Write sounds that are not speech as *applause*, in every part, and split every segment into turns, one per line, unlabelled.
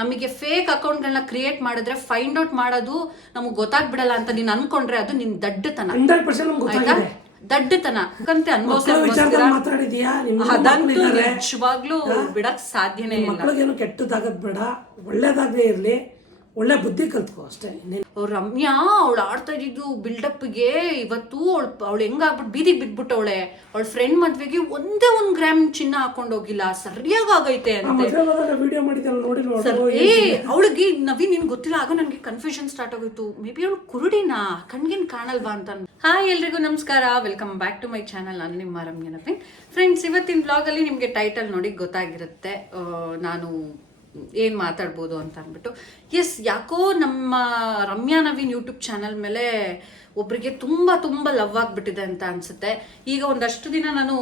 ನಮಗೆ ಫೇಕ್ ಅಕೌಂಟ್ಗಳನ್ನ ಕ್ರಿಯೇಟ್ ಮಾಡಿದ್ರೆ ಫೈಂಡ್ ಔಟ್ ಮಾಡೋದು ನಮಗೆ ಗೊತ್ತಾಗ್ಬಿಡಲ್ಲ ಅಂತ ನೀನ್ ಅನ್ಕೊಂಡ್ರೆ ಅದು ನಿನ್ ದಡ್ಡತನ.
ಹಂಡ್ರೆಡ್ ಪರ್ಸೆಂಟ್ ನಮ್ಗೆ
ಆಯ್ತಾ?
ಗೊತ್ತಾಗಿದೆ.
ದಡ್ಡತನ. ಕಂತೆ
ಮಕ್ಕಳ ವಿಚಾರದಲ್ಲಿ ಮಾತಾಡಿದ್ಯಾ? ನಿಮ್ಮ
ಅದಂತೂ
ಮಕ್ಕಳಿದ್ದಾರೆ
ನಿಜವಾಗ್ಲೂ ಬಿಡಕ್ ಸಾಧ್ಯನೇ ಇಲ್ಲ.
ಮಕ್ಕಳಿಗೇನು ಕೆಟ್ಟದಾಗದ್ ಬೇಡ. ಒಳ್ಳೇದಾಗದೇ ಇರಲಿ. ಒಳ್ಳೆ ಬುದ್ಧಿ ಕಲ್ತ್ಕೋ ಅಷ್ಟೇ.
ರಮ್ಯಾ ಅವಳು ಆಡ್ತಾ ಇದ್ದಿದ್ದು ಬಿಲ್ಡಪ್ಗೆ ಇವತ್ತು ಅವಳು ಅವಳು ಹೆಂಗಾಗ್ಬಿಟ್ಟು ಬೀದಿಗೆ ಬಿದ್ಬಿಟ್ಟವಳೆ ಅವಳ. ಫ್ರೆಂಡ್ ಮದ್ವೆಗೆ ಒಂದೇ ಒಂದ್ ಗ್ರಾಮ್ ಚಿನ್ನ ಹಾಕೊಂಡೋಗಿಲ್ಲ ಸರಿಯಾಗಿ ಆಗೈತೆ ಅವಳಿಗೆ ನವಿ ನಿನ್ ಗೊತ್ತಿಲ್ಲ ಆಗ ನನಗೆ ಕನ್ಫ್ಯೂಷನ್ ಸ್ಟಾರ್ಟ್ ಆಗೋಯ್ತು. ಮೇ ಬಿ ಅವಳು ಕುರುಡಿನಾ? ಕಣ್ಗಿನ್ ಕಾಣಲ್ವಾ ಅಂತ ಹಾಯ್ ಎಲ್ರಿಗೂ ನಮಸ್ಕಾರ. Welcome back to my channel ನಾನು ನಿಮ್ಮ ರಮ್ಯ ನವೀನ್. ಫ್ರೆಂಡ್ಸ್ ಇವತ್ತಿನ ಬ್ಲಾಗ್ ಅಲ್ಲಿ ನಿಮಗೆ ಟೈಟಲ್ ನೋಡಿ ಗೊತ್ತಾಗಿರುತ್ತೆ. ನಾನು ಏನ್ ಮಾತಾಡ್ಬೋದು ಅಂತ ಅಂದ್ಬಿಟ್ಟು. ಎಸ್ ಯಾಕೋ ನಮ್ಮ ರಮ್ಯಾ ನವೀನ್ ಯೂಟ್ಯೂಬ್ ಚಾನಲ್ ಮೇಲೆ ಒಬ್ಬರಿಗೆ ತುಂಬಾ ತುಂಬಾ ಲವ್ ಆಗಿಬಿಟ್ಟಿದೆ ಅಂತ ಅನ್ಸುತ್ತೆ. ಈಗ ಒಂದಷ್ಟು ದಿನ ನಾನು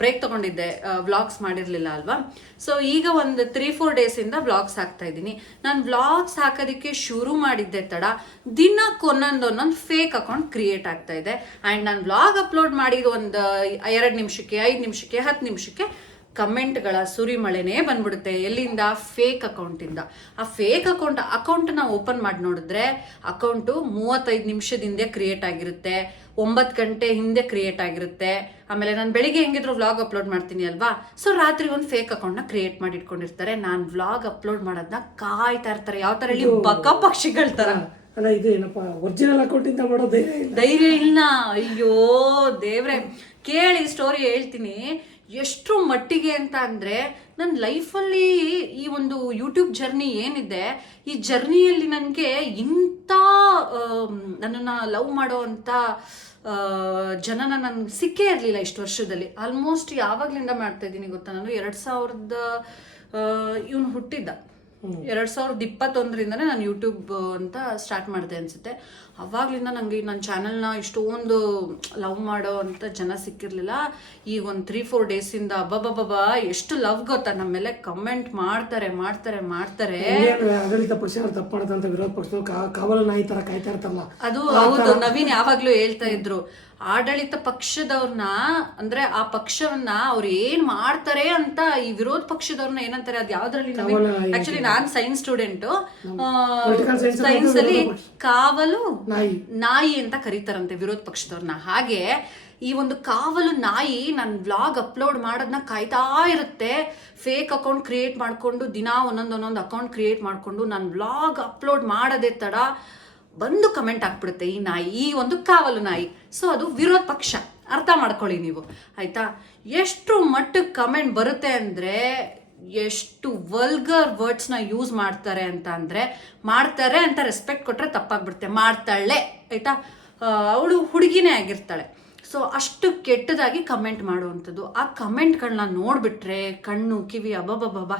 ಬ್ರೇಕ್ ತಗೊಂಡಿದ್ದೆ ವ್ಲಾಗ್ಸ್ ಮಾಡಿರಲಿಲ್ಲ ಅಲ್ವಾ? ಸೊ ಈಗ ಒಂದು ತ್ರೀ ಫೋರ್ ಡೇಸ್ ಇಂದ ವ್ಲಾಗ್ಸ್ ಹಾಕ್ತಾ ಇದ್ದೀನಿ. ನಾನು ವ್ಲಾಗ್ಸ್ ಹಾಕೋದಕ್ಕೆ ಶುರು ಮಾಡಿದ್ದೆ ತಡ. ದಿನಕ್ಕೆ ಒಂದೊಂದು ಫೇಕ್ ಅಕೌಂಟ್ ಕ್ರಿಯೇಟ್ ಆಗ್ತಾ ಇದೆ. ಅಂಡ್ ನಾನು ವ್ಲಾಗ್ ಅಪ್ಲೋಡ್ ಮಾಡಿದ ಒಂದು ಎರಡು ನಿಮಿಷಕ್ಕೆ, ಐದು ನಿಮಿಷಕ್ಕೆ, ಹತ್ತು ನಿಮಿಷಕ್ಕೆ ಕಮೆಂಟ್ಗಳ ಸುರಿಮಳೆನೇ ಬಂದ್ಬಿಡುತ್ತೆ. ಎಲ್ಲಿಂದ? ಫೇಕ್ ಅಕೌಂಟಿಂದ ಆ ಫೇಕ್ ಅಕೌಂಟ್ ಅಕೌಂಟ್ನ ಓಪನ್ ಮಾಡಿ ನೋಡಿದ್ರೆ ಅಕೌಂಟು ಮೂವತ್ತೈದು ನಿಮಿಷದಿಂದ ಕ್ರಿಯೇಟ್ ಆಗಿರುತ್ತೆ. ಒಂಬತ್ತು ಗಂಟೆ ಹಿಂದೆ ಕ್ರಿಯೇಟ್ ಆಗಿರುತ್ತೆ. ಆಮೇಲೆ ನಾನು ಬೆಳಿಗ್ಗೆ ಹೆಂಗಿದ್ರು ವ್ಲಾಗ್ ಅಪ್ಲೋಡ್ ಮಾಡ್ತೀನಿ ಅಲ್ವಾ? ಸೊ ರಾತ್ರಿ ಒಂದು ಫೇಕ್ ಅಕೌಂಟ್ನ ಕ್ರಿಯೇಟ್ ಮಾಡಿ ಇಟ್ಕೊಂಡಿರ್ತಾರೆ ನಾನು ವ್ಲಾಗ್ ಅಪ್ಲೋಡ್ ಮಾಡೋದನ್ನ ಕಾಯ್ತಾ ಇರ್ತಾರೆ. ಯಾವ ಥರ ಹೇಳಿ ಬಕ ಪಕ್ಷಿಗಳ ಥರ
ಅಲ್ಲ ಇದು ಏನಪ್ಪ ಒರಿಜಿನಲ್ ಅಕೌಂಟ್ ಇಂದ ಮಾಡೋ ಧೈರ್ಯ
ಧೈರ್ಯ ಇಲ್ಲ. ಅಯ್ಯೋ ದೇವ್ರೆ. ಕೇಳಿ ಸ್ಟೋರಿ ಹೇಳ್ತೀನಿ. ಎಷ್ಟು ಮಟ್ಟಿಗೆ ಅಂತ ಅಂದರೆ ನನ್ನ ಲೈಫಲ್ಲಿ ಈ ಒಂದು ಯೂಟ್ಯೂಬ್ ಜರ್ನಿ ಏನಿದೆ, ಈ ಜರ್ನಿಯಲ್ಲಿ ನನಗೆ ಇಂಥ ನನ್ನನ್ನು ಲವ್ ಮಾಡೋ ಅಂಥ ಜನನ ನನಗೆ ಸಿಕ್ಕೇ ಇರಲಿಲ್ಲ ಇಷ್ಟು ವರ್ಷದಲ್ಲಿ. ಆಲ್ಮೋಸ್ಟ್ ಯಾವಾಗ್ಲಿಂದ ಮಾಡ್ತಾ ಇದ್ದೀನಿ ಗೊತ್ತಾ ನಾನು? ಎರಡು ಸಾವಿರದ ಇವನು ಹುಟ್ಟಿದ್ದ. ಎರಡ್ ಸಾವಿರದ ಇಪ್ಪತ್ತೊಂದರಿಂದನೇ ನಾನು ಯೂಟ್ಯೂಬ್ ಅಂತ ಸ್ಟಾರ್ಟ್ ಮಾಡಿದೆ ಅನ್ಸುತ್ತೆ. ಅವಾಗ್ಲಿಂದ ನಂಗೆ ನನ್ನ ಚಾನೆಲ್ನ ಇಷ್ಟೊಂದು ಲವ್ ಮಾಡೋ ಅಂತ ಜನ ಸಿಕ್ಕಿರ್ಲಿಲ್ಲ. ಈಗ ಒಂದು ತ್ರೀ ಫೋರ್ ಡೇಸಿಂದ ಅಬ್ಬಬ್ಬಬ್ಬಾ ಎಷ್ಟು ಲವ್ ಗೊತ್ತಾ? ನಮ್ಮ ಮೇಲೆ ಕಮೆಂಟ್ ಮಾಡ್ತಾರೆ ಮಾಡ್ತಾರೆ ಮಾಡ್ತಾರೆ.
ಆಡಳಿತ ಪಕ್ಷ ತಪ್ಪು ವಿರೋಧ ಪಕ್ಷ ಕಾವಲು ನಾಯಿ ತರ ಕಾಯ್ತಾ ಇರ್ತಾರಲ್ಲ?
ಅದು ಹೌದು. ನವೀನ್ ಯಾವಾಗ್ಲೂ ಹೇಳ್ತಾ ಇದ್ರು. ಆಡಳಿತ ಪಕ್ಷದವ್ರನ್ನ ಅಂದ್ರೆ ಆ ಪಕ್ಷವನ್ನ ಅವ್ರು ಏನ್ ಮಾಡ್ತಾರೆ ಅಂತ ಈ ವಿರೋಧ ಪಕ್ಷದವ್ರನ್ನ ಏನಂತಾರೆ ಅದ್ ಯಾವ್ದ್ರಲ್ಲಿ ಆಕ್ಚುಲಿ ನಾನ್ ಸೈನ್ಸ್ ಸ್ಟೂಡೆಂಟ್ ಸೈನ್ಸ್ ಅಲ್ಲಿ ಕಾವಲು
ನಾಯಿ.
ನಾಯಿ ಅಂತ ಕರೀತಾರಂತೆ ವಿರೋಧ ಪಕ್ಷದವ್ರನ್ನ ಹಾಗೆ ಈ ಒಂದು ಕಾವಲು ನಾಯಿ ನನ್ನ ವ್ಲಾಗ್ ಅಪ್ಲೋಡ್ ಮಾಡೋದನ್ನ ಕಾಯ್ತಾ ಇರುತ್ತೆ. ಫೇಕ್ ಅಕೌಂಟ್ ಕ್ರಿಯೇಟ್ ಮಾಡ್ಕೊಂಡು ದಿನ ಒಂದೊಂದು ಒಂದೊಂದು ಅಕೌಂಟ್ ಕ್ರಿಯೇಟ್ ಮಾಡ್ಕೊಂಡು ನಾನು ವ್ಲಾಗ್ ಅಪ್ಲೋಡ್ ಮಾಡೋದೇ ತಡ. ಬಂದು ಕಮೆಂಟ್ ಹಾಕ್ಬಿಡುತ್ತೆ, ಈ ನಾಯಿ, ಈ ಒಂದು ಕಾವಲು ನಾಯಿ. ಸೊ ಅದು ವಿರೋಧ ಪಕ್ಷ. ಅರ್ಥ ಮಾಡ್ಕೊಳ್ಳಿ ನೀವು. ಆಯ್ತಾ? ಎಷ್ಟು ಮಟ್ಟಕ್ಕೆ ಕಮೆಂಟ್ ಬರುತ್ತೆ ಅಂದ್ರೆ, ಎಷ್ಟು ವಲ್ಗರ್ ವರ್ಡ್ಸ್ನ ಯೂಸ್ ಮಾಡ್ತಾರೆ ಅಂತ ಅಂದರೆ, ಮಾಡ್ತಾರೆ ಅಂತ ರೆಸ್ಪೆಕ್ಟ್ ಕೊಟ್ಟರೆ ತಪ್ಪಾಗ್ಬಿಡುತ್ತೆ. ಮಾಡ್ತಾಳೆ, ಆಯ್ತಾ? ಅವಳು ಹುಡುಗಿನೇ ಆಗಿರ್ತಾಳೆ. ಸೊ ಅಷ್ಟು ಕೆಟ್ಟದಾಗಿ ಕಮೆಂಟ್ ಮಾಡುವಂಥದ್ದು. ಆ ಕಮೆಂಟ್ಗಳನ್ನ ನೋಡಿಬಿಟ್ರೆ ಕಣ್ಣು ಕಿವಿ ಅಬಬಬಬಾ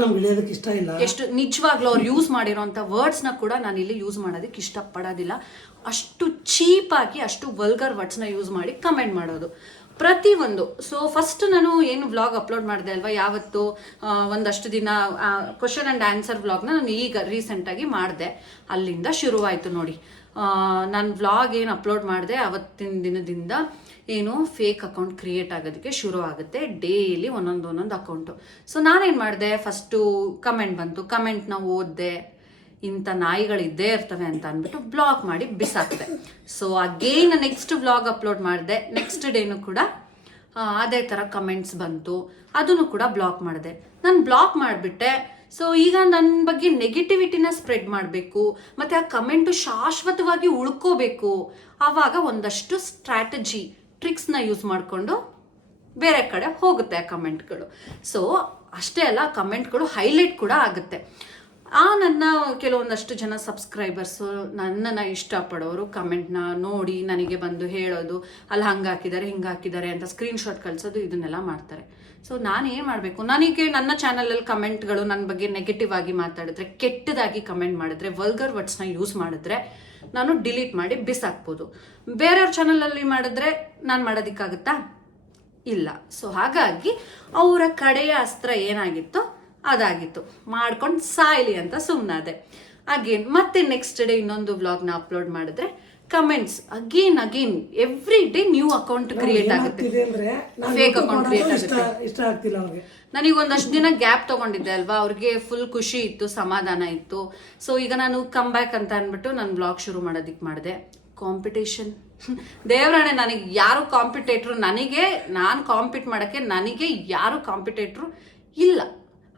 ನಮ್ಗೆ ಇಳಿಯೋದಕ್ಕೆ ಇಷ್ಟ ಇಲ್ಲ.
ಎಷ್ಟು ನಿಜವಾಗ್ಲೂ ಅವ್ರು ಯೂಸ್ ಮಾಡಿರೋಂಥ ವರ್ಡ್ಸ್ನ ಕೂಡ ನಾನು ಇಲ್ಲಿ ಯೂಸ್ ಮಾಡೋದಕ್ಕೆ ಇಷ್ಟಪಡೋದಿಲ್ಲ. ಅಷ್ಟು ಚೀಪಾಗಿ ಅಷ್ಟು ವಲ್ಗರ್ ವರ್ಡ್ಸ್ನ ಯೂಸ್ ಮಾಡಿ ಕಮೆಂಟ್ ಮಾಡೋದು. ಪ್ರತಿಯೊಂದು. ಸೊ ಫಸ್ಟ್ ನಾನು ಏನು ವ್ಲಾಗ್ ಅಪ್ಲೋಡ್ ಮಾಡಿದೆ ಅಲ್ವಾ? ಯಾವತ್ತು ಒಂದಷ್ಟು ದಿನ ಕ್ವಶನ್ ಆ್ಯಂಡ್ ಆನ್ಸರ್ ವ್ಲಾಗ್ನ ನಾನು ಈಗ ರೀಸೆಂಟಾಗಿ ಮಾಡಿದೆ. ಅಲ್ಲಿಂದ ಶುರುವಾಯಿತು ನೋಡಿ. ನಾನು ವ್ಲಾಗ್ ಏನು ಅಪ್ಲೋಡ್ ಮಾಡಿದೆ ಅವತ್ತಿನ ದಿನದಿಂದ ಏನು ಫೇಕ್ ಅಕೌಂಟ್ ಕ್ರಿಯೇಟ್ ಆಗೋದಕ್ಕೆ ಶುರು ಆಗುತ್ತೆ ಡೈಲಿ ಒಂದೊಂದು ಒಂದೊಂದು ಅಕೌಂಟು ಸೊ ನಾನೇನು ಮಾಡಿದೆ? ಫಸ್ಟು ಕಮೆಂಟ್ ಬಂತು. ಕಮೆಂಟ್ನ ಓದಿದೆ. ಇಂಥ ನಾಯಿಗಳು ಇದ್ದೇ ಇರ್ತವೆ ಅಂತ ಅಂದ್ಬಿಟ್ಟು ಬ್ಲಾಕ್ ಮಾಡಿ ಬಿಸಾಕಿದೆ. So again next blog upload ಮಾಡಿದೆ. ನೆಕ್ಸ್ಟ್ ಡೇನು ಕೂಡ ಅದೇ ಥರ ಕಮೆಂಟ್ಸ್ ಬಂತು. ಅದನ್ನು ಕೂಡ ಬ್ಲಾಕ್ ಮಾಡಿದೆ. ನಾನು ಬ್ಲಾಕ್ ಮಾಡಿಬಿಟ್ಟೆ. ಸೊ ಈಗ ನನ್ನ ಬಗ್ಗೆ ನೆಗೆಟಿವಿಟಿನ ಸ್ಪ್ರೆಡ್ ಮಾಡಬೇಕು. ಮತ್ತು ಆ ಕಮೆಂಟು ಶಾಶ್ವತವಾಗಿ ಉಳ್ಕೋಬೇಕು. ಆವಾಗ ಒಂದಷ್ಟು ಸ್ಟ್ರಾಟಜಿ ಟ್ರಿಕ್ಸ್ನ ಯೂಸ್ ಮಾಡಿಕೊಂಡು ಬೇರೆ ಕಡೆ ಹೋಗುತ್ತೆ ಆ ಕಮೆಂಟ್ಗಳು ಸೊ ಅಷ್ಟೇ ಅಲ್ಲ ಕಮೆಂಟ್ಗಳು ಹೈಲೈಟ್ ಕೂಡ ಆಗುತ್ತೆ. ಆ ನನ್ನ ಕೆಲವೊಂದಷ್ಟು ಜನ ಸಬ್ಸ್ಕ್ರೈಬರ್ಸು ನನ್ನನ್ನು ಇಷ್ಟಪಡೋರು ಕಮೆಂಟ್ನ ನೋಡಿ ನನಗೆ ಬಂದು ಹೇಳೋದು, ಅಲ್ಲಿ ಹಂಗೆ ಹಾಕಿದ್ದಾರೆ ಹಿಂಗೆ ಹಾಕಿದ್ದಾರೆ ಅಂತ ಸ್ಕ್ರೀನ್ಶಾಟ್ ಕಳಿಸೋದು, ಇದನ್ನೆಲ್ಲ ಮಾಡ್ತಾರೆ. ಸೊ ನಾನು ಏನು ಮಾಡಬೇಕು? ನನಗೆ ನನ್ನ ಚಾನಲಲ್ಲಿ ಕಮೆಂಟ್ಗಳು ನನ್ನ ಬಗ್ಗೆ ನೆಗೆಟಿವ್ ಆಗಿ ಮಾತಾಡಿದ್ರೆ, ಕೆಟ್ಟದಾಗಿ ಕಮೆಂಟ್ ಮಾಡಿದ್ರೆ ವಲ್ಗರ್ ವರ್ಡ್ಸ್ನ ಯೂಸ್ ಮಾಡಿದ್ರೆ, ನಾನು ಡಿಲೀಟ್ ಮಾಡಿ ಬಿಸಾಕ್ಬೋದು. ಬೇರೆಯವ್ರ ಚಾನಲಲ್ಲಿ ಮಾಡಿದ್ರೆ ನಾನು ಮಾಡೋದಕ್ಕಾಗುತ್ತಾ? ಇಲ್ಲ. ಸೊ ಹಾಗಾಗಿ ಅವರ ಕಡೆಯ ಅಸ್ತ್ರ ಏನಾಗಿತ್ತು ಅದಾಗಿತ್ತು. ಮಾಡ್ಕೊಂಡು ಸಾಯ್ಲಿ ಅಂತ ಸುಮ್ಮನಾದೆ ಅಗೇನ್ ಮತ್ತೆ ನೆಕ್ಸ್ಟ್ ಡೇ ಇನ್ನೊಂದು ವ್ಲಾಗ್ನ ಅಪ್ಲೋಡ್ ಮಾಡಿದ್ರೆ comments again again every day new account create ಆಗುತ್ತೆ.
ಏನಾಗ್ತಿದೆ ಅಂದ್ರೆ ನಾನು
Fake
YouTube
account
ಮಾಡೋದು
create
ಇಷ್ಟ ಇಷ್ಟ ಆಗ್ತಿಲ್ಲ ಅವ್ರಿಗೆ.
ನನಗೆ ಒಂದಷ್ಟು ದಿನ ಗ್ಯಾಪ್ ತಗೊಂಡಿದ್ದೆ ಅಲ್ವಾ? ಅವ್ರಿಗೆ ಫುಲ್ ಖುಷಿ ಇತ್ತು ಸಮಾಧಾನ ಇತ್ತು. ಸೊ ಈಗ ನಾನು ಕಮ್ ಬ್ಯಾಕ್ ಅಂತ ಅಂದ್ಬಿಟ್ಟು ನಾನು ಬ್ಲಾಗ್ ಶುರು ಮಾಡೋದಕ್ಕೆ ಮಾಡಿದೆ. ಕಾಂಪಿಟೇಷನ್ ದೇವರಾಣೆ ನನಗೆ ಯಾರು ಕಾಂಪಿಟೇಟ್ರು ನನಗೆ ನಾನು ಕಾಂಪಿಟ್ ಮಾಡೋಕ್ಕೆ ನನಗೆ ಯಾರು ಕಾಂಪಿಟೇಟ್ರು ಇಲ್ಲ.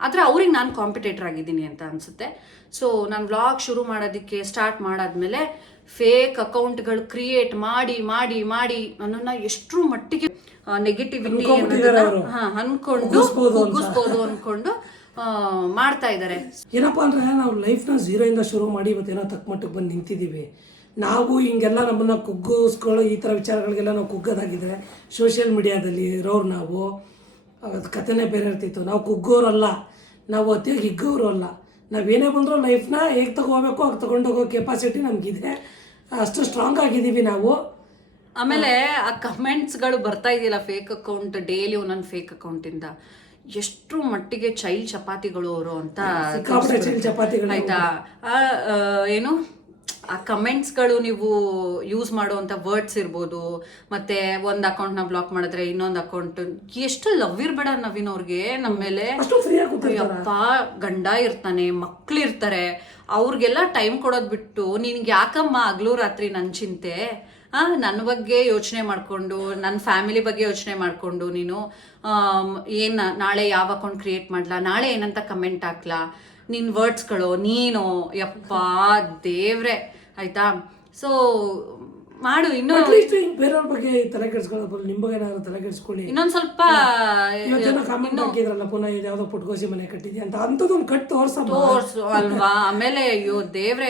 ಆದರೆ ಅವ್ರಿಗೆ ನಾನು ಕಾಂಪಿಟೇಟರ್ ಆಗಿದ್ದೀನಿ ಅಂತ ಅನಿಸುತ್ತೆ. ಸೊ ನಾನು ಬ್ಲಾಗ್ ಶುರು ಮಾಡೋದಕ್ಕೆ ಸ್ಟಾರ್ಟ್ ಮಾಡಾದ್ಮೇಲೆ ಫೇಕ್ ಅಕೌಂಟ್ಗಳು ಕ್ರಿಯೇಟ್ ಮಾಡಿ ಮಾಡಿ ಮಾಡಿ ನನ್ನನ್ನ ಎಷ್ಟರ ಮಟ್ಟಿಗೆ ನೆಗೆಟಿವಿಟಿ ಅನ್ಕೊಂಡು
ಕುಗ್ಗಿಸ್ಬೋದು
ಅನ್ಕೊಂಡು ಮಾಡ್ತಾ ಇದ್ದಾರೆ.
ಏನಪ್ಪಾ ಅಂದ್ರೆ ನಾವು ಲೈಫ್ನ ಇಂದ ಶುರು ಮಾಡಿ ಇವತ್ತೇನೋ ತಕ್ಕ ಮಟ್ಟಕ್ಕೆ ಬಂದು ನಿಂತಿದ್ದೀವಿ. ನಾವು ಹಿಂಗೆಲ್ಲ ನಮ್ಮನ್ನ ಕುಗ್ಗಿಸ್ಕೊಳ್ಳೋ ಈ ಥರ ವಿಚಾರಗಳಿಗೆಲ್ಲ ನಾವು ಕುಗ್ಗೋದಾಗಿದ್ರೆ ಸೋಷಿಯಲ್ ಮೀಡಿಯಾದಲ್ಲಿ ಇರೋರು ನಾವು ಅದು ಕಥೆನೇ ಬೇರೆ ಇರ್ತಿತ್ತು. ನಾವು ಕುಗ್ಗೋರಲ್ಲ ನಾವು ಅತಿಯಾಗಿ ಹಿಗ್ಗೋರು ಅಲ್ಲ. ನಾವೇನೇ ಬಂದರೂ ಲೈಫ್ನ ಹೇಗೆ ತಗೋಬೇಕು ಹಾಗೆ ತಗೊಂಡೋಗೋ ಕೆಪಾಸಿಟಿ ನಮಗಿದೆ. ಅಷ್ಟು ಸ್ಟ್ರಾಂಗ್ ಆಗಿದ್ದೀವಿ ನಾವು.
ಆಮೇಲೆ ಆ ಕಮೆಂಟ್ಸ್ಗಳು ಬರ್ತಾ ಇದೆಯಲ್ಲ ಫೇಕ್ ಅಕೌಂಟ್ ಡೈಲಿ ಒಂದೊಂದು ಫೇಕ್ ಅಕೌಂಟಿಂದ ಎಷ್ಟು ಮಟ್ಟಿಗೆ ಚೈಲ್ಡ್ ಚಪಾತಿಗಳು ಅವರು ಅಂತ
ಚಪಾತಿಗಳು.
ಆಯ್ತಾ? ಏನು? ಆ ಕಮೆಂಟ್ಸ್ಗಳು ನೀವು ಯೂಸ್ ಮಾಡುವಂಥ ವರ್ಡ್ಸ್ ಇರ್ಬೋದು ಮತ್ತೆ ಒಂದು ಅಕೌಂಟ್ನ ಬ್ಲಾಕ್ ಮಾಡಿದ್ರೆ ಇನ್ನೊಂದು ಅಕೌಂಟ್ ಎಷ್ಟು ಲವ್ ಇರ್ಬೇಡ ನವೀನ್ ಅವ್ರಿಗೆ ನಮ್ಮ ಮೇಲೆ. ಅಪ್ಪ ಗಂಡ ಇರ್ತಾನೆ ಮಕ್ಳು ಇರ್ತಾರೆ ಅವ್ರಿಗೆಲ್ಲ ಟೈಮ್ ಕೊಡೋದು ಬಿಟ್ಟು ನಿನಗೆ ಯಾಕಮ್ಮ ಹಗ್ಲು ರಾತ್ರಿ ನನ್ನ ಚಿಂತೆ? ಹಾಂ ನನ್ನ ಬಗ್ಗೆ ಯೋಚನೆ ಮಾಡಿಕೊಂಡು ನನ್ನ ಫ್ಯಾಮಿಲಿ ಬಗ್ಗೆ ಯೋಚನೆ ಮಾಡಿಕೊಂಡು ನೀನು ಏನ್ ನಾಳೆ ಯಾವ ಅಕೌಂಟ್ ಕ್ರಿಯೇಟ್ ಮಾಡ್ಲಾ ನಾಳೆ ಏನಂತ ಕಮೆಂಟ್ ಹಾಕ್ಲಾ? ನಿನ್ನ ವರ್ಡ್ಸ್ಗಳು ನೀನು ಯಪ್ಪ ದೇವ್ರೆ ಆಯ್ತಾ? ಸೊ ಮಾಡು ಇನ್ನು
ಬೇರೆಯವ್ರ ಬಗ್ಗೆ ತಲೆ ಕೆಡಿಸ್ಕೊಳ್ಳೋದು ನಿಮ್ಮ ಬಗ್ಗೆ ಏನಾದ್ರು ತಲೆ ಕೆಡಿಸ್ಕೊಳ್ಳಿ.
ಇನ್ನೊಂದ್ ಸ್ವಲ್ಪ
ಇವತ್ತೇನೋ ಕಾಮೆಂಟ್ ಹಾಕಿದ್ರಲ್ಲ ಪುನಃ ಇದು ಯಾವ್ದೋ ಪುಟ್ಕೋಸಿ ಮನೆ ಕಟ್ಟಿದ್ಯಾ ಅಂತ. ಅಂಥದ್ದೊಂದು ಕಟ್ ತೋರ್ಸ
ತೋರ್ಸು ಅಲ್ವಾ? ಆಮೇಲೆ ಅಯ್ಯೋ ದೇವ್ರೆ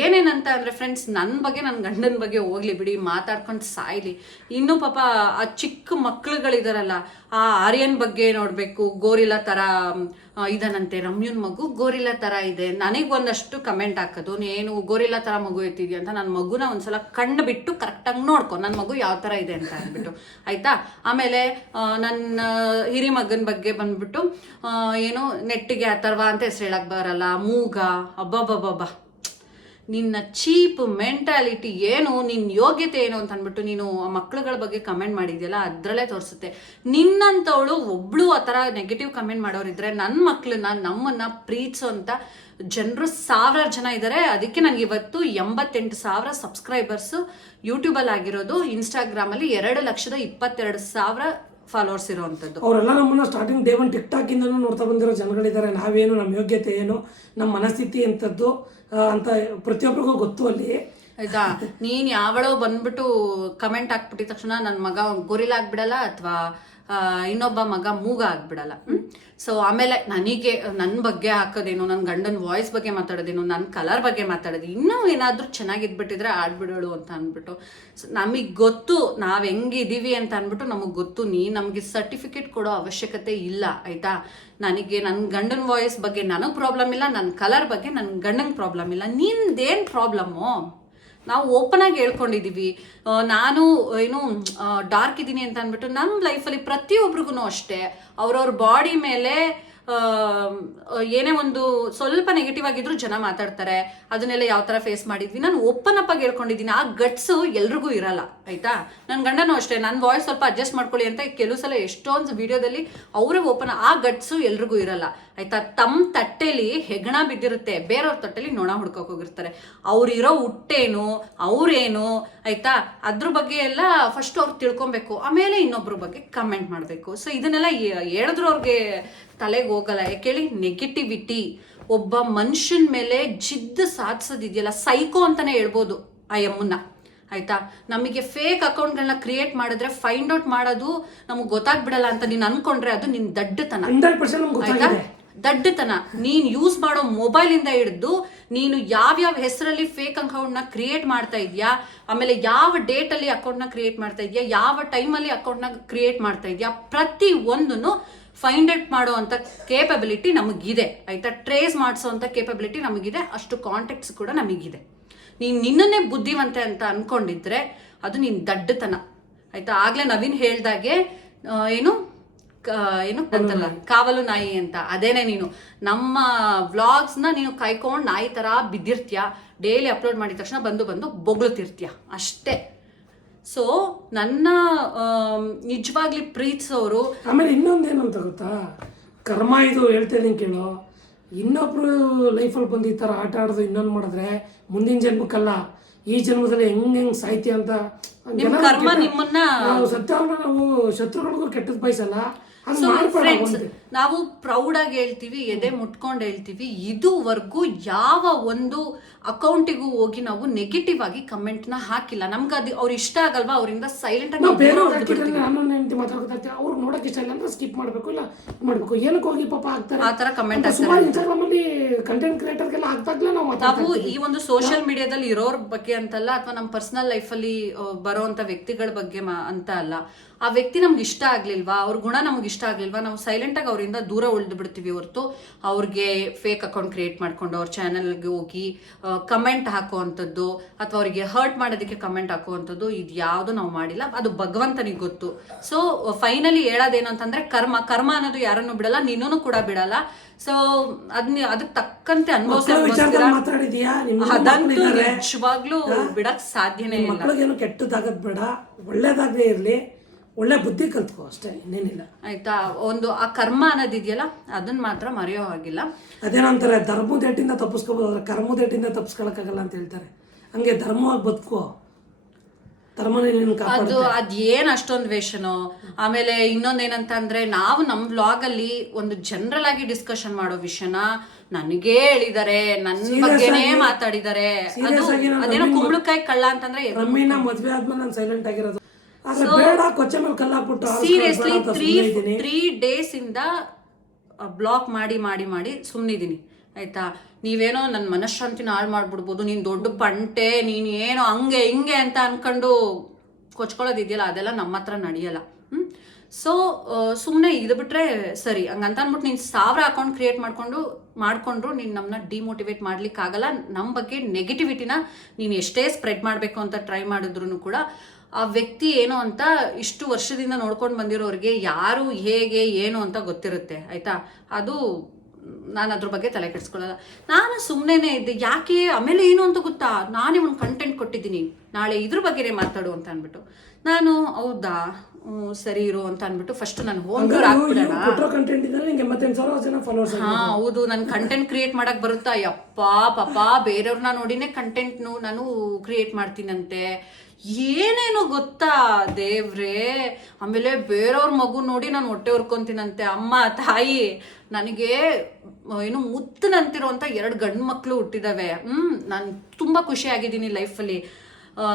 ಏನೇನಂತ ಅಂದ್ರೆ ಫ್ರೆಂಡ್ಸ್ ನನ್ನ ಬಗ್ಗೆ ನನ್ನ ಗಂಡನ ಬಗ್ಗೆ ಹೋಗ್ಲಿ ಬಿಡಿ ಮಾತಾಡ್ಕೊಂಡು ಸಾಯ್ಲಿ. ಇನ್ನು ಪಾಪ ಆ ಚಿಕ್ಕ ಮಕ್ಳುಗಳಿದಾರಲ್ಲ ಆ ಆರ್ಯನ್ ಬಗ್ಗೆ ನೋಡ್ಬೇಕು ಗೋರಿಲ್ಲ ತರ ಇದನಂತೆ ರಮ್ಯುನ್ ಮಗು. ಗೋರಿಲ್ಲ ತರ ಇದೆ. ನನಗೆ ಒಂದಷ್ಟು ಕಮೆಂಟ್ ಹಾಕೋದು. ನೀನು ಗೋರಿಲ್ಲ ತರ ಮಗು ಎತ್ತಿದ್ಯಾ ಅಂತ ನನ್ನ ಮಗುನ ಒಂದ್ಸಲ ಕಣ್ಣು ಬಿಟ್ಟು ಕರೆಕ್ಟಾಗಿ ನೋಡ್ಕೊ. ನನ್ನ ಮಗು ಯಾವ ತರ ಇದೆ ಅಂತ ಅಂದ್ಬಿಟ್ಟು. ಆಯ್ತಾ? ಆಮೇಲೆ ನನ್ನ ಹಿರಿ ಮಗನ ಬಗ್ಗೆ ಬಂದ್ಬಿಟ್ಟು ಏನು ನೆಟ್ಟಿಗೆ ಅಥರ್ವ ಅಂತ ಹೆಸರು ಹೇಳಕ್ ಬರಲ್ಲ. ಮೂಗ. ಅಬ್ಬಬ್ಬಬ್ಬಬ್ಬ. ನಿನ್ನ ಚೀಪ್ ಮೆಂಟಾಲಿಟಿ ಏನು ನಿನ್ನ ಯೋಗ್ಯತೆ ಏನು ಅಂತ ಅಂದ್ಬಿಟ್ಟು ನೀನು ಆ ಮಕ್ಳುಗಳ ಬಗ್ಗೆ ಕಮೆಂಟ್ ಮಾಡಿದ್ಯಲ್ಲ, ಅದರಲ್ಲೇ ತೋರಿಸುತ್ತೆ. ನಿನ್ನಂಥವಳು ಒಬ್ಳು ಆ ಥರ ನೆಗೆಟಿವ್ ಕಮೆಂಟ್ ಮಾಡೋರಿದ್ರೆ ನನ್ನ ಮಕ್ಕಳನ್ನ ನಮ್ಮನ್ನು ಪ್ರೀತಿಸೋಂಥ ಜನರು ಸಾವಿರಾರು ಜನ ಇದ್ದಾರೆ ಅದಕ್ಕೆ ನನಗೆ ಇವತ್ತು ಎಂಬತ್ತೆಂಟು ಸಾವಿರ ಸಬ್ಸ್ಕ್ರೈಬರ್ಸು ಯೂಟ್ಯೂಬಲ್ಲಿ ಆಗಿರೋದು ಇನ್ಸ್ಟಾಗ್ರಾಮಲ್ಲಿ ಎರಡು ಲಕ್ಷದ ಇಪ್ಪತ್ತೆರಡು ಸಾವಿರ ಫಾಲೋವರ್ಸ್ ಇರುವಂಥದ್ದು.
ಅವರೆಲ್ಲ ನಮ್ಮನ್ನ ಸ್ಟಾರ್ಟಿಂಗ್ ಡೇ ಒನ್ ಟಿಕ್ ನೋಡ್ತಾ ಬಂದಿರೋ ಜನಗಳಿದ್ದಾರೆ ನಾವೇನು, ನಮ್ಮ ಯೋಗ್ಯತೆ ಏನು, ನಮ್ಮ ಮನಸ್ಥಿತಿ ಎಂಥದ್ದು ಅಂತ ಪ್ರತಿಯೊಬ್ಬರಿಗೂ ಗೊತ್ತು ಅಲ್ಲಿ.
ಆಯ್ತಾ? ನೀನ್ ಯಾವಳೋ ಬಂದ್ಬಿಟ್ಟು ಕಮೆಂಟ್ ಹಾಕ್ಬಿಟ್ಟಿದ ತಕ್ಷಣ ನನ್ನ ಮಗ ಗೊರಿಲ್ ಆಗ್ಬಿಡಲ್ಲ ಅಥವಾ ಇನ್ನೊಬ್ಬ ಮಗ ಮೂಗ ಆಗ್ಬಿಡಲ್ಲ. ಸೊ ಆಮೇಲೆ ನನಗೆ ನನ್ನ ಬಗ್ಗೆ ಹಾಕೋದೇನು ನನ್ನ ಗಂಡನ ವಾಯ್ಸ್ ಬಗ್ಗೆ ಮಾತಾಡೋದೇನು ನನ್ನ ಕಲರ್ ಬಗ್ಗೆ ಮಾತಾಡೋದು, ಇನ್ನೂ ಏನಾದರೂ ಚೆನ್ನಾಗಿದ್ಬಿಟ್ಟಿದ್ರೆ ಆಡ್ಬಿಡೋಳು ಅಂತ ಅಂದ್ಬಿಟ್ಟು. ನಮಗೆ ಗೊತ್ತು, ನಾವು ಹೆಂಗಿದ್ದೀವಿ ಅಂತ ಅಂದ್ಬಿಟ್ಟು ನಮಗೆ ಗೊತ್ತು ನೀ ನಮಗೆ ಸರ್ಟಿಫಿಕೇಟ್ ಕೊಡೋ ಅವಶ್ಯಕತೆ ಇಲ್ಲ, ಆಯಿತಾ? ನನಗೆ ನನ್ನ ಗಂಡನ ವಾಯ್ಸ್ ಬಗ್ಗೆ ನನಗೆ ಪ್ರಾಬ್ಲಮ್ ಇಲ್ಲ ನನ್ನ ಕಲರ್ ಬಗ್ಗೆ ನನ್ನ ಗಂಡನ ಪ್ರಾಬ್ಲಮ್ ಇಲ್ಲ. ನಿಂದೇನು ಪ್ರಾಬ್ಲಮ್ಮು ನಾವು ಓಪನ್ ಆಗಿ ಹೇಳ್ಕೊಂಡಿದ್ದೀವಿ ನಾನು, ಏನು ಡಾರ್ಕ್ ಇದ್ದೀನಿ ಅಂತ ಅಂದ್ಬಿಟ್ಟು ನಮ್ಮ ಲೈಫಲ್ಲಿ ಪ್ರತಿಯೊಬ್ರಿಗೂ ಅಷ್ಟೇ. ಅವ್ರವ್ರ ಬಾಡಿ ಮೇಲೆ ಏನೇ ಒಂದು ಸ್ವಲ್ಪ ನೆಗೆಟಿವ್ ಆಗಿದ್ರು ಜನ ಮಾತಾಡ್ತಾರೆ. ಅದನ್ನೆಲ್ಲ ಯಾವ ಥರ ಫೇಸ್ ಮಾಡಿದ್ವಿ. ನಾನು ಓಪನ್ ಅಪ್ ಆಗಿ ಹೇಳ್ಕೊಂಡಿದ್ದೀನಿ. ಆ ಗಟ್ಸು ಎಲ್ರಿಗೂ ಇರಲ್ಲ, ಆಯ್ತಾ? ನನ್ನ ಗಂಡನೂ ಅಷ್ಟೇ. ನನ್ನ ವಾಯ್ಸ್ ಸ್ವಲ್ಪ ಅಡ್ಜಸ್ಟ್ ಮಾಡ್ಕೊಳ್ಳಿ ಅಂತ ಕೆಲವು ಸಲ ಎಷ್ಟೊಂದು ವಿಡಿಯೋದಲ್ಲಿ ಅವರೇ ಓಪನ್ ಆ ಗಟ್ಸು ಎಲ್ರಿಗೂ ಇರಲ್ಲ, ಆಯ್ತಾ? ತಮ್ಮ ತಟ್ಟೆಲಿ ಹೆಗಣ ಬಿದ್ದಿರುತ್ತೆ. ಬೇರೆಯವ್ರ ತಟ್ಟೆಲಿ ನೊಣ ಹುಡ್ಕೋಕ್ ಹೋಗಿರ್ತಾರೆ. ಅವ್ರಿರೋ ಹುಟ್ಟೇನು, ಅವ್ರೇನು, ಆಯ್ತಾ? ಅದ್ರ ಬಗ್ಗೆ ಎಲ್ಲ ಫಸ್ಟ್ ಅವ್ರು ತಿಳ್ಕೊಬೇಕು. ಆಮೇಲೆ ಇನ್ನೊಬ್ರ ಬಗ್ಗೆ ಕಮೆಂಟ್ ಮಾಡಬೇಕು. ಸೊ ಇದನ್ನೆಲ್ಲ ಹೇಳಿದ್ರು ಅವ್ರಿಗೆ ತಲೆಗೆ ಹೋಗಲ್ಲ. ಯಾಕೇಳಿ ನೆಗೆಟಿವಿಟಿ ಒಬ್ಬ ಮನುಷ್ಯನ ಮೇಲೆ ಜಿದ್ದು ಸಾಧಿಸೋದಿದೆಯಲ್ಲ? ಸೈಕೋ ಅಂತಾನೆ ಹೇಳ್ಬೋದು ಆ ಎಮ್ಮನ್ನ ಆಯ್ತಾ? ನಮಗೆ ಫೇಕ್ ಅಕೌಂಟ್ಗಳನ್ನ ಕ್ರಿಯೇಟ್ ಮಾಡಿದ್ರೆ ಫೈಂಡ್ ಔಟ್ ಮಾಡೋದು ನಮಗೆ ಗೊತ್ತಾಗ್ಬಿಡಲ್ಲ ಅಂತ ನೀನು ಅನ್ಕೊಂಡ್ರೆ ಅದು ನಿನ್ ದಡ್ಡತನ. ಆಯ್ತಾ? ದಡ್ಡತನ. ನೀನ್ ಯೂಸ್ ಮಾಡೋ ಮೊಬೈಲ್ ಇಂದ ಹಿಡಿದು ನೀನು ಯಾವ್ಯಾವ ಹೆಸರಲ್ಲಿ ಫೇಕ್ ಅಕೌಂಟ್ನ ಕ್ರಿಯೇಟ್ ಮಾಡ್ತಾ ಇದ್ಯಾ? ಆಮೇಲೆ ಯಾವ ಡೇಟಲ್ಲಿ ಅಲ್ಲಿ ಅಕೌಂಟ್ನ ಕ್ರಿಯೇಟ್ ಮಾಡ್ತಾ ಇದ್ಯಾ? ಯಾವ ಟೈಮಲ್ಲಿ ಅಲ್ಲಿ ಅಕೌಂಟ್ನ ಕ್ರಿಯೇಟ್ ಮಾಡ್ತಾ ಇದ್ಯಾ? ಪ್ರತಿ ಒಂದನ್ನು ಫೈಂಡ್ ಔಟ್ ಮಾಡೋ ಅಂತ ಕೇಪಬಿಲಿಟಿ ನಮಗಿದೆ. ಆಯ್ತಾ? ಟ್ರೇಸ್ ಮಾಡಿಸೋ ಅಂತ ಕೇಪಬಿಲಿಟಿ ನಮಗಿದೆ. ಅಷ್ಟು ಕಾಂಟ್ಯಾಕ್ಟ್ಸ್ ಕೂಡ ನಮಗಿದೆ. ನೀನು ನಿನ್ನನ್ನೇ ಬುದ್ಧಿವಂತೆ ಅಂತ ಅನ್ಕೊಂಡಿದ್ರೆ ಅದು ನಿನ್ನ ದಡ್ಡತನ. ಆಯ್ತಾ? ಆಗ್ಲೇ ನವೀನ್ ಹೇಳ್ದಾಗೆ ಏನು? ಏನು ಅಂತಲ್ಲ ಕಾವಲು ನಾಯಿ. ಅಂತ. ಅದೇನೆ ನೀನು. ನಮ್ಮ ವ್ಲಾಗ್ಸ್ನ ನೀನು ಕಾಯ್ಕೊಂಡು ನಾಯಿ ತರ ಬಿದ್ದಿರ್ತೀಯ? ಡೈಲಿ ಅಪ್ಲೋಡ್ ಮಾಡಿದ ತಕ್ಷಣ ಬಂದು ಬಂದು ಬೊಗಳುತ್ತಿರ್ತೀಯ? ಅಷ್ಟೇ. ಸೊ ನನ್ನ ನಿಜವಾಗ್ಲಿ ಪ್ರೀತಿಸೋರು
ಆಮೇಲೆ ಇನ್ನೊಂದೇನಂತ ಅಂತ ಗೊತ್ತಾ? ಕರ್ಮ ಇದು ಹೇಳ್ತಾ ಇದ್ದೀನಿ ಕೇಳು. ಇನ್ನೊಬ್ರು ಲೈಫಲ್ಲಿ ಬಂದು ಈ ಥರ ಆಟ ಆಡೋದು ಇನ್ನೊಂದು ಮಾಡಿದ್ರೆ ಮುಂದಿನ ಜನ್ಮಕ್ಕಲ್ಲ ಈ ಜನ್ಮದಲ್ಲಿ ಹೆಂಗ್ ಹೆಂಗ್ ಸಾಹಿತ್ಯ ಅಂತ
ನಿಮ್ ಕರ್ಮ ನಿಮ್ಮನ್ನ
ನಾವು ನಾವು ಶತ್ರುಗಳಿಗೂ ಕೆಟ್ಟದ್ ಬಯಸಲ್ಲ. ಒಂದು.
ನಾವು ಪ್ರೌಡ್ ಆಗಿ ಹೇಳ್ತೀವಿ ಎದೆ ಮುಟ್ಕೊಂಡು ಹೇಳ್ತೀವಿ. ಇದುವರೆಗೂ ಯಾವ ಒಂದು ಅಕೌಂಟಿಗೂ ಹೋಗಿ ನಾವು ನೆಗೆಟಿವ್ ಆಗಿ ಕಮೆಂಟ್ನ ಹಾಕಿಲ್ಲ. ನಮ್ಗೆ ಅದು ಅವ್ರು ಇಷ್ಟ ಆಗಲ್ವಾ? ಅವರಿಂದ ಸೈಲೆಂಟ್ ಆಗಿ
ನಾವು ಬೇರೆ ಅವ್ರು ನೋಡಕ್ ಇಷ್ಟ ಇಲ್ಲ ಅಂದ್ರೆ ಸ್ಕಿಪ್ ಮಾಡ್ಬೇಕು. ಇಲ್ಲ ಮಾಡ್ಬೇಕು. ಏನಕ್ಕೆ ಹೋಗಿ ಪಾಪ ಆಗ್ತಾರೆ
ಆ ತರ ಕಮೆಂಟ್
ಸುಮಾರು ಇನ್ಸ್ಟಾಗ್ರಾಮ್ ಅಲ್ಲಿ ಕಂಟೆಂಟ್ ಕ್ರಿಯೇಟರ್ಗೆಲ್ಲ ಆಗ್ದಾಗ್ಲೇ ನಾವು
ನಾವು ಈ ಒಂದು ಸೋಷಿಯಲ್ ಮೀಡಿಯಾದಲ್ಲಿ ಇರೋರ್ ಬಗ್ಗೆ ಅಂತಲ್ಲ ಅಥವಾ ನಮ್ಮ ಪರ್ಸನಲ್ ಲೈಫಲ್ಲಿ ಬರುವಂತ ವ್ಯಕ್ತಿಗಳ ಬಗ್ಗೆ ಅಂತ ಅಲ್ಲ ಆ ವ್ಯಕ್ತಿ ನಮ್ಗೆ ಇಷ್ಟ ಆಗ್ಲಿಲ್ವಾ? ಅವ್ರ ಗುಣ ನಮ್ಗೆ ಇಷ್ಟ ಆಗ್ಲಿಲ್ವಾ? ನಾವು ಸೈಲೆಂಟ್ ಆಗಿ ಅವರಿಂದ ದೂರ ಉಳಿದು ಬಿಡ್ತೀವಿ ಹೊರತು ಅವ್ರಿಗೆ ಫೇಕ್ ಅಕೌಂಟ್ ಕ್ರಿಯೇಟ್ ಮಾಡ್ಕೊಂಡು ಅವ್ರ ಚಾನಲ್ಗೆ ಹೋಗಿ ಕಮೆಂಟ್ ಹಾಕುವಂಥದ್ದು ಅಥವಾ ಅವರಿಗೆ ಹರ್ಟ್ ಮಾಡೋದಕ್ಕೆ ಕಮೆಂಟ್ ಹಾಕುವಂಥದ್ದು ಇದು ಯಾವುದು ನಾವು ಮಾಡಿಲ್ಲ. ಅದು ಭಗವಂತನಿಗೆ ಗೊತ್ತು. ಸೊ ಫೈನಲಿ ಹೇಳೋದೇನು ಅಂತಂದ್ರೆ ಕರ್ಮ ಕರ್ಮ ಅನ್ನೋದು ಯಾರನ್ನು ಬಿಡಲ್ಲ ನಿನ್ನೂ ಕೂಡ ಬಿಡಲ್ಲ. ಸೊ ಅದನ್ನ ಅದಕ್ಕೆ ತಕ್ಕಂತೆ ಅದಂತೂ ನಿಜವಾಗ್ಲೂ ಬಿಡಕ್ ಸಾಧ್ಯನೇ ಇಲ್ಲ.
ಮಕ್ಳಿಗೇನು ಕೆಟ್ಟದಾಗದ್ ಬೇಡ ಒಳ್ಳೇದಾಗದೇ ಇರಲಿ. ಒಳ್ಳೆ ಬುದ್ಧಿ ಕಲ್ತ್ಕೋ ಅಷ್ಟೇ ಇನ್ನೇನಿಲ್ಲ.
ಆಯ್ತಾ? ಒಂದು ಆ ಕರ್ಮ ಅನ್ನೋದಿದೆಯಲ್ಲ ಅದನ್ನ ಮಾತ್ರ ಮರೆಯೋ ಹಾಗಿಲ್ಲ.
ಅದೇನಂತಾರೆ ಧರ್ಮದೇಟಿಂದ ತಪ್ಪಿಸ್ಕೋಬೋದು ಆದ್ರೆ ಕರ್ಮದೇಟಿಂದ ತಪ್ಪಿಸ್ಕೊಳಕ್ಕಾಗಲ್ಲ ಅಂತ ಹೇಳ್ತಾರೆ. ಹಂಗೆ ಧರ್ಮವಾಗಿ ಬದುಕೋ.
ಅದು ಅದ್ ಏನ್ ಅಷ್ಟೊಂದು ವೇಷನೋ? ಆಮೇಲೆ ಇನ್ನೊಂದೇನಂತ ಅಂದ್ರೆ ನಾವು ನಮ್ ವ್ಲಾಗಲ್ಲಿ ಒಂದು ಜನರಲ್ ಆಗಿ ಡಿಸ್ಕಷನ್ ಮಾಡೋ ವಿಷಯನ ನನಗೆ ಹೇಳಿದಾರೆ ನನ್ನ ಬಗ್ಗೆನೇ
ನಾನು
ಅದೇನೋ ಕುಂಬಳಕಾಯಿ ಕಳ್ಳ ಅಂತಂದ್ರೆ
ಮದ್ವೆ ಆದ್ಮೇಲೆ ನಾನು ಸೈಲೆಂಟ್ ಆಗಿರೋದು. ಆದ್ರೆ ಬೇಡ ಕೊಚ್ಚೆ ಮೇಲೆ ಕಲ್ಲಾಕ್ಬಿಟ್ಟು
ಸೀರಿಯಸ್ಲಿ ತ್ರೀ ತ್ರೀ ಡೇಸ್ ಇಂದ ಬ್ಲಾಕ್ ಮಾಡಿ ಮಾಡಿ ಮಾಡಿ ಸುಮ್ಮನಿದ್ದೀನಿ ಆಯ್ತಾ? ನೀವೇನೋ ನನ್ನ ಮನಃಶಾಂತಿನ ಹಾಳು ಮಾಡ್ಬಿಡ್ಬೋದು ನೀನು ದೊಡ್ಡ ಪಂಟೆ ನೀನು ಏನೋ ಹಂಗೆ ಹಿಂಗೆ ಅಂತ ಅನ್ಕೊಂಡು ಕೊಚ್ಕೊಳ್ಳೋದಿದೆಯಲ್ಲ ಅದೆಲ್ಲ ನಮ್ಮ ಹತ್ರ ನಡೆಯಲ್ಲ. ಹ್ಮ್? ಸೊ ಸುಮ್ಮನೆ ಇದು ಬಿಟ್ಟರೆ ಸರಿ. ಹಂಗಂತ ಅಂದ್ಬಿಟ್ಟು ನೀನು ಸಾವಿರ ಅಕೌಂಟ್ ಕ್ರಿಯೇಟ್ ಮಾಡ್ಕೊಂಡು ಮಾಡಿಕೊಂಡ್ರು ನೀನು ನಮ್ಮನ್ನ ಡಿಮೋಟಿವೇಟ್ ಮಾಡ್ಲಿಕ್ಕಾಗಲ್ಲ. ನಮ್ಮ ಬಗ್ಗೆ ನೆಗೆಟಿವಿಟಿನ ನೀನು ಎಷ್ಟೇ ಸ್ಪ್ರೆಡ್ ಮಾಡಬೇಕು ಅಂತ ಟ್ರೈ ಮಾಡಿದ್ರು ಕೂಡ ಆ ವ್ಯಕ್ತಿ ಏನು ಅಂತ ಇಷ್ಟು ವರ್ಷದಿಂದ ನೋಡ್ಕೊಂಡು ಬಂದಿರೋರಿಗೆ ಯಾರು ಹೇಗೆ ಏನು ಅಂತ ಗೊತ್ತಿರುತ್ತೆ ಆಯ್ತಾ? ಅದು ನಾನು ಅದ್ರ ಬಗ್ಗೆ ತಲೆ ಕೆಡಿಸ್ಕೊಳ್ಳಲ್ಲ. ನಾನು ಸುಮ್ಮನೆ ಇದ್ದೆ ಯಾಕೆ? ಆಮೇಲೆ ಏನು ಅಂತ ಗೊತ್ತಾ? ನಾನೇ ಒಂದು ಕಂಟೆಂಟ್ ಕೊಟ್ಟಿದ್ದೀನಿ. ನಾಳೆ ಇದ್ರ ಬಗ್ಗೆನೇ ಮಾತಾಡು ಅಂತ ಅಂದ್ಬಿಟ್ಟು. ನಾನು ಹೌದಾ? ಸರಿ ಇರು ಅಂತ ಅಂದ್ಬಿಟ್ಟು ಫಸ್ಟ್ ನಾನು ಹೋಮ್ ಹಾ ಹೌದು. ನನ್ ಕಂಟೆಂಟ್ ಕ್ರಿಯೇಟ್ ಮಾಡಕ್ ಬರುತ್ತಾ? ಯಪ್ಪ ಪಾಪ ಬೇರೆಯವ್ರನ್ನ ನೋಡಿನೇ ಕಂಟೆಂಟ್ ನಾನು ಕ್ರಿಯೇಟ್ ಮಾಡ್ತೀನಂತೆ. ಏನೇನೋ ಗೊತ್ತಾ ದೇವ್ರೇ? ಆಮೇಲೆ ಬೇರೆಯವ್ರ ಮಗು ನೋಡಿ ನಾನು ಹೊಟ್ಟೆ ಹೊರ್ಕೊಂತೀನಂತೆ ಅಮ್ಮ, ತಾಯಿ, ನನಗೆ ಏನು ಮುತ್ತನಂತಿರುವಂಥ ಎರಡು ಗಂಡು ಮಕ್ಕಳು ಹುಟ್ಟಿದಾವೆ. ಹ್ಞೂ ನಾನು ತುಂಬ ಖುಷಿಯಾಗಿದ್ದೀನಿ ಲೈಫಲ್ಲಿ.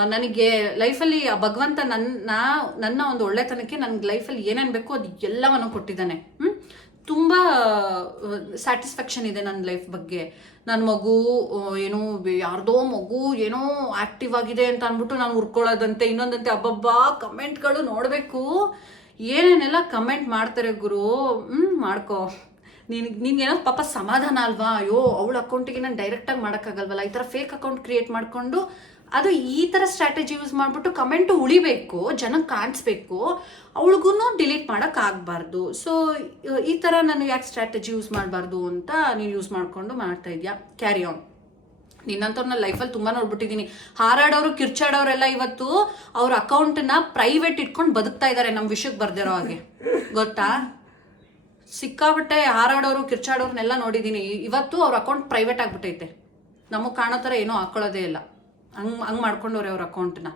ನನಗೆ ಲೈಫಲ್ಲಿ ಆ ಭಗವಂತ ನನ್ನ ನನ್ನ ಒಂದು ಒಳ್ಳೆತನಕ್ಕೆ ನನಗೆ ಲೈಫಲ್ಲಿ ಏನೇನು ಬೇಕೋ ಅದು ಎಲ್ಲವನ್ನು ಕೊಟ್ಟಿದ್ದಾನೆ. ಹ್ಮ್? ತುಂಬ ಸ್ಯಾಟಿಸ್ಫ್ಯಾಕ್ಷನ್ ಇದೆ ನನ್ನ ಲೈಫ್ ಬಗ್ಗೆ. ನನ್ನ ಮಗು ಏನೋ, ಯಾರ್ದೋ ಮಗು ಏನೋ ಆಕ್ಟಿವ್ ಆಗಿದೆ ಅಂತ ಅಂದ್ಬಿಟ್ಟು ನಾನು ಹುರ್ಕೊಳ್ಳೋದಂತೆ, ಇನ್ನೊಂದಂತೆ ಅಬ್ಬಬ್ಬಾ ಕಮೆಂಟ್ಗಳು ನೋಡಬೇಕು. ಏನೇನೆಲ್ಲ ಕಮೆಂಟ್ ಮಾಡ್ತಾರೆ ಗುರು? ಹ್ಞೂ ಮಾಡ್ಕೋ. ನಿನ್, ನಿನ್ಗೇನೋ ಪಾಪ ಸಮಾಧಾನ ಅಲ್ವಾ? ಅಯ್ಯೋ, ಅವಳ ಅಕೌಂಟಿಗೆ ನಾನು ಡೈರೆಕ್ಟಾಗಿ ಮಾಡೋಕ್ಕಾಗಲ್ವಲ್ಲ? ಈ ಥರ ಫೇಕ್ ಅಕೌಂಟ್ ಕ್ರಿಯೇಟ್ ಮಾಡಿಕೊಂಡು ಅದು ಈ ಥರ ಸ್ಟ್ರಾಟಜಿ ಯೂಸ್ ಮಾಡಿಬಿಟ್ಟು ಕಮೆಂಟು ಉಳಿಬೇಕು ಜನಕ್ಕೆ ಕಾಣಿಸ್ಬೇಕು ಅವಳಿಗೂ ಡಿಲೀಟ್ ಮಾಡೋಕ್ಕಾಗಬಾರ್ದು ಸೊ ಈ ಥರ ನಾನು ಯಾಕೆ ಸ್ಟ್ರಾಟಜಿ ಯೂಸ್ ಮಾಡಬಾರ್ದು ಅಂತ ನೀನು ಯೂಸ್ ಮಾಡಿಕೊಂಡು ಮಾಡ್ತಾ ಇದೆಯಾ? ಕ್ಯಾರಿ ಆನ್ ನಿನ್ನಂಥವ್ರನ್ನ ಲೈಫಲ್ಲಿ ತುಂಬ ನೋಡ್ಬಿಟ್ಟಿದ್ದೀನಿ ಹಾರಾಡೋರು, ಕಿರ್ಚಾಡೋರೆಲ್ಲ ಇವತ್ತು ಅವ್ರ ಅಕೌಂಟನ್ನ ಪ್ರೈವೇಟ್ ಇಟ್ಕೊಂಡು ಬದುಕ್ತಾ ಇದ್ದಾರೆ ನಮ್ಮ ವಿಷಯಕ್ಕೆ ಬರ್ದಿರೋ ಹಾಗೆ. ಗೊತ್ತಾ? ಸಿಕ್ಕಾಬಟ್ಟೆ ಹಾರಾಡೋರು, ಕಿರ್ಚಾಡೋರ್ನೆಲ್ಲ ನೋಡಿದ್ದೀನಿ ಇವತ್ತು ಅವ್ರ ಅಕೌಂಟ್ ಪ್ರೈವೇಟ್ ಆಗಿಬಿಟ್ಟೈತೆ ನಮಗೆ ಕಾಣೋ ಥರ ಏನೂ ಹಾಕೊಳ್ಳೋದೇ ಇಲ್ಲ. ಹಂಗೆ ಹಂಗೆ ಮಾಡ್ಕೊಂಡವ್ರೆ ಅವ್ರ ಅಕೌಂಟ್ನ.